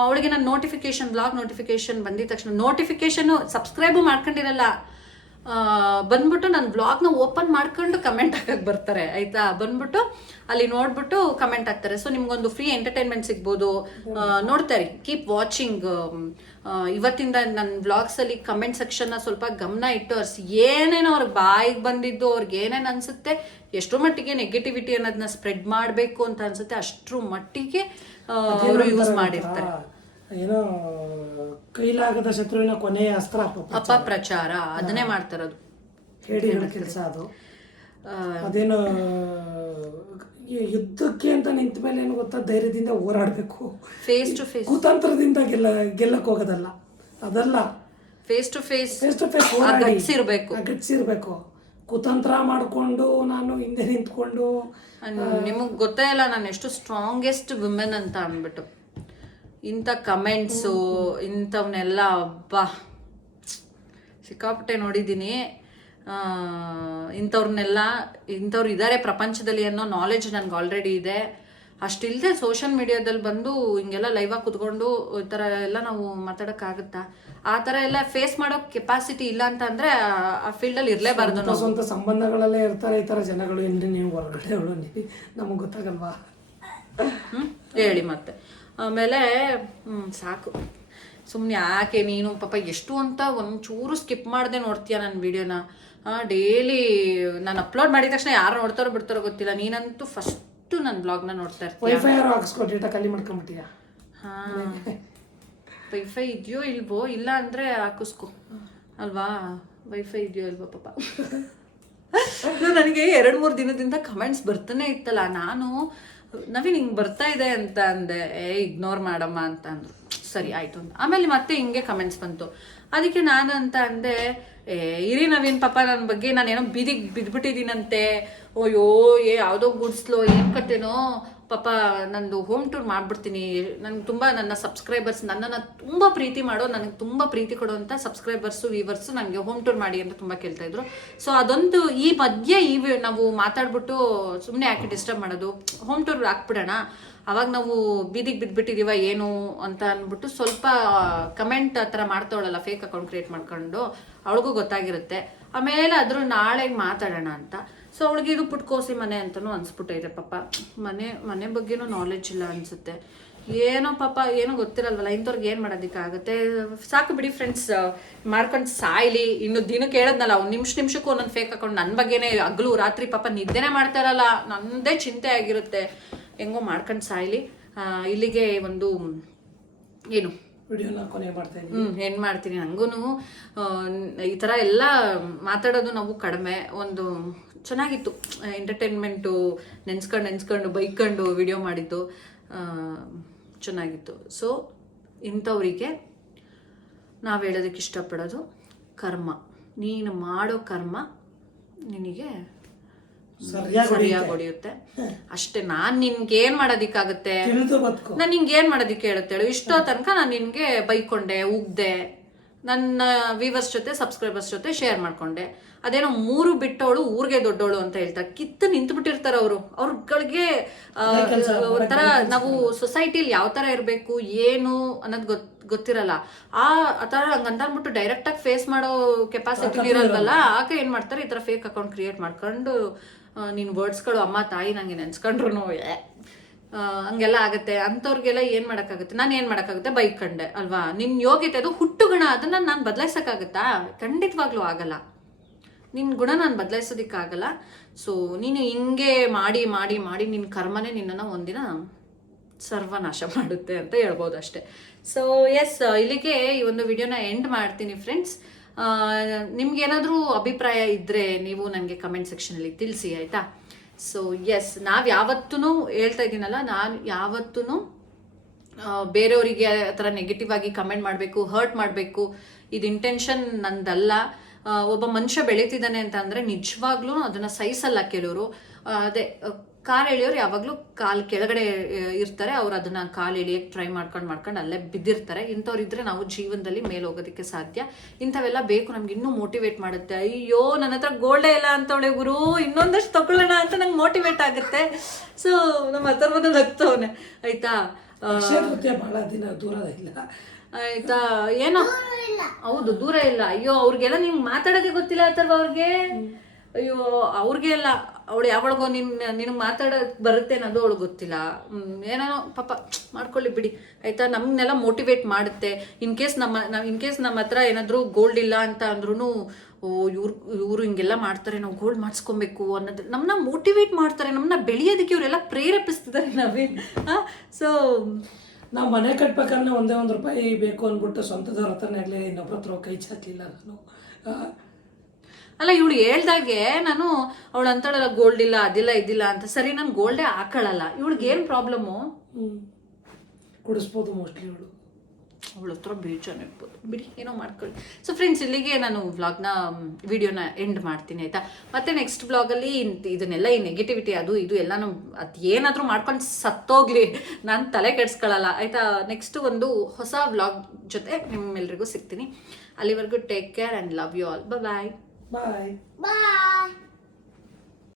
ಅವಳಿಗೆ ನಾನು ನೋಟಿಫಿಕೇಶನ್ ಬ್ಲಾಗ್ ನೋಟಿಫಿಕೇಶನ್ ಬಂದಿದ ತಕ್ಷಣ ನೋಟಿಫಿಕೇಶನ್ ಸಬ್ಸ್ಕ್ರೈಬು ಮಾಡ್ಕೊಂಡಿರಲ್ಲ. ಬಂದ್ಬಿಟ್ಟು ನನ್ನ ಬ್ಲಾಗ್ನ ಓಪನ್ ಮಾಡ್ಕೊಂಡು ಕಮೆಂಟ್ ಹಾಕಕ್ಕೆ ಬರ್ತಾರೆ ಆಯ್ತಾ? ಬಂದ್ಬಿಟ್ಟು ಅಲ್ಲಿ ನೋಡ್ಬಿಟ್ಟು ಕಮೆಂಟ್ ಹಾಕ್ತಾರೆ. ಸೊ ನಿಮ್ಗೊಂದು ಫ್ರೀ ಎಂಟರ್ಟೈನ್ಮೆಂಟ್ ಸಿಗ್ಬೋದು. ಆ, ನೋಡ್ತಾ ಇರಿ. ಕೀಪ್ ವಾಚಿಂಗ್ ಇವತ್ತಿಂದ ನನ್ನ ಬ್ಲಾಗ್ಸಲ್ಲಿ ಕಮೆಂಟ್ ಸೆಕ್ಷನ್ನ ಸ್ವಲ್ಪ ಗಮನ ಇಟ್ಟು ಅರ್ಸಿ. ಏನೇನೋ ಅವ್ರಿಗೆ ಬಾಯಿಗೆ ಬಂದಿದ್ದು ಅವ್ರಿಗೆ ಏನೇನು ಅನ್ಸುತ್ತೆ ಎಷ್ಟು ಮಟ್ಟಿಗೆ ನೆಗೆಟಿವಿಟಿ ಅನ್ನೋದನ್ನ ಸ್ಪ್ರೆಡ್ ಮಾಡಬೇಕು ಅಂತ ಅನ್ಸುತ್ತೆ. ಅಷ್ಟು ಮಟ್ಟಿಗೆ ಅವರು ಯೂಸ್ ಮಾಡಿರ್ತಾರೆ.
ಏನೋ ಕೈಲಾಗದ ಶತ್ರುವಿನ ಕೊನೆಯ ಅಸ್ತ್ರ ಪಾಪ
ಅಪಪ್ರಚಾರ ಅದನ್ನೇ ಮಾಡ್ತಾರದು.
ಹೇಳಿ ಹೇಳೋ ಕೆಲಸ ಅದು. ಅದೇನು ಯುದ್ಧಕ್ಕೆ ಅಂತ ನಿಂತ ಮೇಲೆ ಏನು ಗೊತ್ತಾ? ಧೈರ್ಯದಿಂದ ಹೋರಾಡಬೇಕು.
ಫೇಸ್ ಟು ಫೇಸ್
ಕುತಂತ್ರದಿಂದ ಗೆಲ್ಲ ಗೆಲ್ಲಕ್ ಹೋಗೋದಲ್ಲ. ಅದಲ್ಲ.
Face to face
face to face
guts ಇರ್ಬೇಕು
ಗಟ್ಸಿರ್ಬೇಕು ಕುತಂತ್ರ ಮಾಡಿಕೊಂಡು ನಾನು ಹಿಂದೆ ನಿಂತ್ಕೊಂಡು
ನಿಮಗೆ ಗೊತ್ತೇ ಇಲ್ಲ ನಾನು ಎಷ್ಟು ಸ್ಟ್ರಾಂಗೆಸ್ಟ್ ವುಮೆನ್ ಅಂತ ಅಂದ್ಬಿಟ್ಟು. ಇಂಥ ಕಮೆಂಟ್ಸು ಇಂಥವನ್ನೆಲ್ಲ ಅಬ್ಬಾ. ಸಿಕ್ಕಾಪಟ್ಟೆ ನೋಡಿದ್ದೀನಿ. ಇಂಥವ್ರನ್ನೆಲ್ಲ ಇಂಥವ್ರು ಇದ್ದಾರೆ ಪ್ರಪಂಚದಲ್ಲಿ ಅನ್ನೋ ನಾಲೆಜ್ ನನಗೆ ಆಲ್ರೆಡಿ ಇದೆ. ಅಷ್ಟಿಲ್ಲದೆ ಸೋಷಲ್ ಮೀಡಿಯಾದಲ್ಲಿ ಬಂದು ಹಿಂಗೆಲ್ಲ ಲೈವಾಗಿ ಕುತ್ಕೊಂಡು ಈ ಥರ ಎಲ್ಲ ನಾವು ಮಾತಾಡೋಕ್ಕಾಗುತ್ತಾ? ಆ ಥರ ಎಲ್ಲ ಫೇಸ್ ಮಾಡೋ ಕೆಪಾಸಿಟಿ ಇಲ್ಲ ಅಂತ ಅಂದರೆ ಆ ಫೀಲ್ಡಲ್ಲಿ ಇರಲೇಬಾರ್ದು
ಸ್ವಂತ ಸ್ವಂತ ಸಂಬಂಧಗಳಲ್ಲೇ ಇರ್ತಾರೆ ಈ ಥರ ಜನಗಳು. ಏನ್ರಿ ನೀವು ಹೊರಗಡೆ ನಮಗೆ ಗೊತ್ತಾಗಲ್ವಾ?
ಹ್ಞೂ ಹೇಳಿ ಮತ್ತೆ. ಆಮೇಲೆ ಹ್ಮ್, ಸಾಕು. ಸುಮ್ಮನೆ ಯಾಕೆ ನೀನು ಪಾಪ ಎಷ್ಟು ಅಂತ ಒಂಚೂರು ಸ್ಕಿಪ್ ಮಾಡದೆ ನೋಡ್ತೀಯ ನನ್ನ ವಿಡಿಯೋನ ಡೈಲಿ ನಾನು ಅಪ್ಲೋಡ್ ಮಾಡಿದ ತಕ್ಷಣ ಯಾರು ನೋಡ್ತಾರೋ ಬಿಡ್ತಾರೋ ಗೊತ್ತಿಲ್ಲ. ನೀನಂತೂ ಫಸ್ಟು ನನ್ನ ಬ್ಲಾಗ್ನ ನೋಡ್ತಾ ಇರ್ತೀಯ.
ವೈಫೈ
ಹಾ. ಇದೆಯೋ ಇಲ್ವೋ? ಇಲ್ಲ ಅಂದರೆ ಹಾಕಿಸ್ಕೊ. ಅಲ್ವಾ? ವೈಫೈ ಇದೆಯೋ ಇಲ್ವೋ ಪಾಪ. *laughs* ನನಗೆ ಎರಡು ಮೂರು ದಿನದಿಂದ ಕಮೆಂಟ್ಸ್ ಬರ್ತಾನೆ ಇತ್ತಲ್ಲ. ನಾನು ನವೀನ್ ಹಿಂಗೆ ಬರ್ತಾ ಇದೆ ಅಂತ ಅಂದೆ, ಏ ಇಗ್ನೋರ್ ಮಾಡಮ್ಮ ಅಂತ ಅಂದ್ರು. ಸರಿ, ಆಯ್ತು ಅಂತ. ಆಮೇಲೆ ಮತ್ತೆ ಹಿಂಗೆ ಕಮೆಂಟ್ಸ್ ಬಂತು. ಅದಕ್ಕೆ ನಾನು ಅಂತ ಅಂದೆ, ಏ, ಇರಿ ನವೀನ್, ಪಾಪ ನನ್ನ ಬಗ್ಗೆ ನಾನೇನೋ ಬೀದಿಗೆ ಬಿದ್ಬಿಟ್ಟಿದೀನಂತೆ. ಅಯ್ಯೋ, ಏ, ಯಾವುದೋ ಗುಡ್ಸ್ಲೋ, ಏನು ಕತೆನೋ. ಪಾಪ ನಂದು ಹೋಮ್ ಟೂರ್ ಮಾಡ್ಬಿಡ್ತೀನಿ. ನನಗೆ ತುಂಬ ನನ್ನ ಸಬ್ಸ್ಕ್ರೈಬರ್ಸ್ ನನ್ನನ್ನು ತುಂಬ ಪ್ರೀತಿ ಮಾಡೋ, ನನಗೆ ತುಂಬ ಪ್ರೀತಿ ಕೊಡುವಂಥ ಸಬ್ಸ್ಕ್ರೈಬರ್ಸು ವೀವರ್ಸು ನನಗೆ ಹೋಮ್ ಟೂರ್ ಮಾಡಿ ಅಂತ ತುಂಬ ಕೇಳ್ತಾ ಇದ್ರು. ಸೊ ಅದೊಂದು ಈ ಮಧ್ಯೆ ಈ ನಾವು ಮಾತಾಡ್ಬಿಟ್ಟು ಸುಮ್ಮನೆ ಯಾಕೆ ಡಿಸ್ಟರ್ಬ್ ಮಾಡೋದು? ಹೋಮ್ ಟೂರ್ ಹಾಕ್ಬಿಡೋಣ. ಅವಾಗ ನಾವು ಬೀದಿಗೆ ಬಿದ್ದುಬಿಟ್ಟಿದೀವ ಏನು ಅಂತ ಅಂದ್ಬಿಟ್ಟು ಸ್ವಲ್ಪ ಕಮೆಂಟ್ ಆ ಥರ ಮಾಡ್ತಾವಳಲ್ಲ ಫೇಕ್ ಅಕೌಂಟ್ ಕ್ರಿಯೇಟ್ ಮಾಡ್ಕೊಂಡು, ಅವಳಿಗೂ ಗೊತ್ತಾಗಿರುತ್ತೆ. ಆಮೇಲೆ ಅದ್ರ ನಾಳೆಗೆ ಮಾತಾಡೋಣ ಅಂತ. ಸೊ ಅವಳಿಗೆ ಇದು ಪುಟ್ಕೋಸಿ ಮನೆ ಅಂತಲೂ ಅನ್ಸ್ಬಿಟ್ಟೈತೆ ಪಾಪ. ಮನೆ ಮನೆ ಬಗ್ಗೆನೂ ನಾಲೆಜ್ ಇಲ್ಲ ಅನ್ಸುತ್ತೆ. ಏನೋ ಪಾಪ ಏನೋ ಗೊತ್ತಿರಲ್ವಲ್ಲ ಇಂಥವ್ರಿಗೆ ಏನು ಮಾಡೋದಕ್ಕಾಗುತ್ತೆ ಸಾಕು ಬಿಡಿ ಫ್ರೆಂಡ್ಸ್ ಮಾಡ್ಕೊಂಡು ಸಾಯ್ಲಿ. ಇನ್ನು ದಿನಕ್ಕೆ ಹೇಳದ್ನಲ್ಲ ಒಂದು ನಿಮಿಷ ನಿಮಿಷಕ್ಕೂ ಒಂದೊಂದು ಫೇಕ್ ಹಾಕೊಂಡು ನನ್ನ ಬಗ್ಗೆನೇ ಹಗ್ಲು ರಾತ್ರಿ ಪಾಪ ನಿದ್ದೆನೇ ಮಾಡ್ತಾ ಇರಲ್ಲ. ನನ್ನದೇ ಚಿಂತೆ ಆಗಿರುತ್ತೆ. ಹೆಂಗೋ ಮಾಡ್ಕೊಂಡು ಸಾಯ್ಲಿ. ಇಲ್ಲಿಗೆ ಒಂದು ಏನು? ಏನ್ ಮಾಡ್ತೀನಿ. ನನಗೂ ಈ ತರ ಎಲ್ಲ ಮಾತಾಡೋದು ನಾವು ಕಡಿಮೆ. ಒಂದು ಚೆನ್ನಾಗಿತ್ತು ಎಂಟರ್ಟೈನ್ಮೆಂಟು ನೆನ್ಸ್ಕೊಂಡು ನೆನ್ಸ್ಕೊಂಡು ಬೈಕೊಂಡು ವಿಡಿಯೋ ಮಾಡಿದ್ದು ಚೆನ್ನಾಗಿತ್ತು. ಸೊ ಇಂಥವರಿಗೆ ನಾವು ಹೇಳೋದಕ್ಕೆ ಇಷ್ಟಪಡೋದು ಕರ್ಮ. ನೀನು ಮಾಡೋ ಕರ್ಮ ನಿನಗೆ
ಸರಿಯಾಗಿ
ಹೊಡೆಯುತ್ತೆ. ಅಷ್ಟೇ ನಾನ್ ನಿನ್ಗೆ ಏನ್ ಮಾಡೋದಿಕ್ಕಾಗುತ್ತೆ? ನಾನು ನಿನ್ಗೆ ಏನ್ ಮಾಡೋದಿಕ್ಕೆ ಹೇಳುತ್ತೆ ಹೇಳು? ಇಷ್ಟೋ ತನಕ ನಾನು ನಿನ್ಗೆ ಬೈಕೊಂಡೆ ಉಗ್ದೆ ನನ್ನ ವ್ಯೂವರ್ಸ್ ಜೊತೆ ಸಬ್ಸ್ಕ್ರೈಬರ್ಸ್ ಜೊತೆ ಶೇರ್ ಮಾಡ್ಕೊಂಡೆ. ಅದೇನೋ ಮೂರು ಬಿಟ್ಟವಳು ಊರಿಗೆ ದೊಡ್ಡವಳು ಅಂತ ಹೇಳ್ತಾರೆ ಕಿತ್ತು ನಿಂತು ಬಿಟ್ಟಿರ್ತಾರೆ ಅವರು. ಅವ್ರಗಳಿಗೆ ಒಂಥರ ನಾವು ಸೊಸೈಟಿಲಿ ಯಾವ ತರ ಇರಬೇಕು ಏನು ಅನ್ನೋದು ಗೊತ್ ಗೊತ್ತಿರಲ್ಲ. ಆ ಆತರ ಹಂಗಂತ ಅಂದ್ಬಿಟ್ಟು ಡೈರೆಕ್ಟಾಗಿ ಫೇಸ್ ಮಾಡೋ ಕೆಪಾಸಿಟಿ ಇರಲ್ವಲ್ಲ ಆಗ ಏನ್ ಮಾಡ್ತಾರೆ ಈ ತರ ಫೇಕ್ ಅಕೌಂಟ್ ಕ್ರಿಯೇಟ್ ಮಾಡ್ಕೊಂಡು ನಿನ್ನ ವರ್ಡ್ಸ್ಗಳು ಅಮ್ಮ ತಾಯಿ ನಂಗೆ ನೆನ್ಸ್ಕೊಂಡ್ರು ಹಂಗೆಲ್ಲ ಆಗುತ್ತೆ. ಅಂಥವ್ರಿಗೆಲ್ಲ ಏನು ಮಾಡೋಕ್ಕಾಗುತ್ತೆ? ನಾನು ಏನು ಮಾಡೋಕ್ಕಾಗುತ್ತೆ? ಬೈಕ್ ಕಂಡೆ ಅಲ್ವಾ? ನಿನ್ನ ಯೋಗ್ಯತೆ ಅದು ಹುಟ್ಟುಗುಣ ಅದನ್ನು ನಾನು ಬದಲಾಯಿಸೋಕ್ಕಾಗತ್ತಾ? ಖಂಡಿತವಾಗ್ಲೂ ಆಗಲ್ಲ. ನಿನ್ನ ಗುಣ ನಾನು ಬದಲಾಯಿಸೋದಕ್ಕಾಗಲ್ಲ. ಸೊ ನೀನು ಹಿಂಗೆ ಮಾಡಿ ಮಾಡಿ ಮಾಡಿ ನಿನ್ನ ಕರ್ಮನೇ ನಿನ್ನನ್ನು ಒಂದಿನ ಸರ್ವನಾಶ ಮಾಡುತ್ತೆ ಅಂತ ಹೇಳ್ಬೋದು ಅಷ್ಟೇ. ಸೊ ಎಸ್ ಇಲ್ಲಿಗೆ ಈ ಒಂದು ವಿಡಿಯೋನ ಎಂಡ್ ಮಾಡ್ತೀನಿ ಫ್ರೆಂಡ್ಸ್ ನಿಮ್ಗೇನಾದರೂ ಅಭಿಪ್ರಾಯ ಇದ್ದರೆ ನೀವು ನನಗೆ ಕಮೆಂಟ್ ಸೆಕ್ಷನಲ್ಲಿ ತಿಳಿಸಿ, ಆಯಿತಾ? ಸೊ ಎಸ್ ನಾವು ಯಾವತ್ತೂ ಹೇಳ್ತಾ ಇದ್ದೀನಲ್ಲ, ನಾನು ಯಾವತ್ತೂ ಬೇರೆಯವರಿಗೆ ಆ ಥರ ನೆಗೆಟಿವ್ ಆಗಿ ಕಮೆಂಟ್ ಮಾಡಬೇಕು ಹರ್ಟ್ ಮಾಡಬೇಕು, ಇದು ಇಂಟೆನ್ಷನ್ ನಂದಲ್ಲ. ಒಬ್ಬ ಮನುಷ್ಯ ಬೆಳೀತಿದ್ದಾನೆ ಅಂತ ಅಂದರೆ ನಿಜವಾಗ್ಲೂ ಅದನ್ನು ಸಹಿಸಲ್ಲ ಕೆಲವರು. ಅದೇ ಕಾಲು ಎಳೆಯೋರು ಯಾವಾಗಲೂ ಕಾಲು ಕೆಳಗಡೆ ಇರ್ತಾರೆ. ಅವ್ರು ಅದನ್ನ ಕಾಲು ಎಳಿಯಕ್ಕೆ ಟ್ರೈ ಮಾಡ್ಕೊಂಡು ಮಾಡ್ಕೊಂಡು ಅಲ್ಲೇ ಬಿದ್ದಿರ್ತಾರೆ. ಇಂಥವ್ರು ಇದ್ರೆ ನಾವು ಜೀವನದಲ್ಲಿ ಮೇಲೆ ಹೋಗೋದಕ್ಕೆ ಸಾಧ್ಯ. ಇಂಥವೆಲ್ಲ ಬೇಕು, ನಮ್ಗೆ ಇನ್ನೂ ಮೋಟಿವೇಟ್ ಮಾಡುತ್ತೆ. ಅಯ್ಯೋ, ನನ್ನ ಹತ್ರ ಗೋಲ್ಡೇ ಇಲ್ಲ ಅಂತವಳೆ ಗುರು. ಇನ್ನೊಂದಷ್ಟು ತಗೊಳ್ಳೋಣ ಅಂತ ನಂಗೆ ಮೋಟಿವೇಟ್ ಆಗುತ್ತೆ. ಸೊ ನಮ್ಮ ಅಥರ್ವನ ನಗ್ತವನೆ. ಆಯ್ತಾ?
ಬಹಳ ದಿನ ದೂರ ಇಲ್ಲ.
ಆಯ್ತಾ? ಏನೋ? ಹೌದು ದೂರ ಇಲ್ಲ. ಅಯ್ಯೋ ಅವ್ರಿಗೆಲ್ಲ ನಿಮ್ಗೆ ಮಾತಾಡೋದೇ ಗೊತ್ತಿಲ್ಲ ಅಥರ್ವ ಅವ್ರಿಗೆ? ಅಯ್ಯೋ ಅವ್ರಿಗೆಲ್ಲ ಅವಳು ಯಾವಳಗೋ ನಿನ್ನ ನಿನಗೆ ಮಾತಾಡೋಕೆ ಬರುತ್ತೆ ಅನ್ನೋದು ಅವಳು ಗೊತ್ತಿಲ್ಲ. ಏನೋ ಪಾಪ ಮಾಡ್ಕೊಳ್ಳಿ ಬಿಡಿ. ಆಯ್ತಾ? ನಮ್ಮನ್ನೆಲ್ಲ ಮೋಟಿವೇಟ್ ಮಾಡುತ್ತೆ. ಇನ್ ಕೇಸ್ ನಮ್ಮ ನಾವು ಇನ್ ಕೇಸ್ ನಮ್ಮ ಹತ್ರ ಏನಾದರೂ ಗೋಲ್ಡ್ ಇಲ್ಲ ಅಂತ ಅಂದ್ರೂ ಓ ಇವ್ರು ಇವರು ಹಿಂಗೆಲ್ಲ ಮಾಡ್ತಾರೆ ನಾವು ಗೋಲ್ಡ್ ಮಾಡಿಸ್ಕೊಬೇಕು ಅನ್ನೋದು. ನಮ್ಮನ್ನ ಮೋಟಿವೇಟ್ ಮಾಡ್ತಾರೆ. ನಮ್ಮನ್ನ ಬೆಳೆಯೋದಕ್ಕೆ ಇವರೆಲ್ಲ ಪ್ರೇರೇಪಿಸ್ತಿದ್ದಾರೆ ನಾವೇ. ಸೊ
ನಾವು ಮನೆ ಕಟ್ಬೇಕಾದ್ರೆ ಒಂದೇ ಒಂದು ರೂಪಾಯಿ ಬೇಕು ಅಂದ್ಬಿಟ್ಟು ಸ್ವಂತದವ್ರ ಹತ್ರನೇ ಆಗಲಿ ಇನ್ನೊಬ್ಬರ ಹತ್ರ ಕೈ ಚಾಚಲಿಲ್ಲ ನಾನು
ಅಲ್ಲ ಇವಳು ಹೇಳ್ದಾಗೆ ನಾನು ಅವಳು ಅಂತಾಳಲ್ಲ ಗೋಲ್ಡ್ ಇಲ್ಲ ಅದಿಲ್ಲ ಇದಿಲ್ಲ ಅಂತ. ಸರಿ ನಾನು ಗೋಲ್ಡೇ ಹಾಕೊಳ್ಳಲ್ಲ ಇವಳಿಗೆ ಏನು ಪ್ರಾಬ್ಲಮ್ಮು
ಹ್ಞೂ ಕುಡಿಸ್ಬೋದು ಮೋಸ್ಟ್ಲಿ ಇವಳು.
ಅವಳ ಹತ್ರ ಬೇಜಾನ್ ಇರ್ಬೋದು ಬಿಡಿ ಏನೋ ಮಾಡ್ಕೊಳ್ಳಿ. ಸೊ ಫ್ರೆಂಡ್ಸ್ ಇಲ್ಲಿಗೆ ನಾನು ವ್ಲಾಗ್ನ ವಿಡಿಯೋನ ಎಂಡ್ ಮಾಡ್ತೀನಿ ಆಯ್ತಾ? ಮತ್ತೆ ನೆಕ್ಸ್ಟ್ ವ್ಲಾಗಲ್ಲಿ ಇದನ್ನೆಲ್ಲ ಈ ನೆಗೆಟಿವಿಟಿ ಅದು ಇದು ಎಲ್ಲಾನು ಅದು ಏನಾದರೂ ಮಾಡ್ಕೊಂಡು ಸತ್ತೋಗ್ಲಿ. ನಾನು ತಲೆ ಕೆಡಿಸ್ಕೊಳ್ಳಲ್ಲ ಆಯ್ತಾ? ನೆಕ್ಸ್ಟ್ ಒಂದು ಹೊಸ ವ್ಲಾಗ್ ಜೊತೆ ನಿಮ್ಮೆಲ್ರಿಗೂ ಸಿಗ್ತೀನಿ. ಅಲ್ಲಿವರೆಗೂ take care and love you all bye
bye
Bye.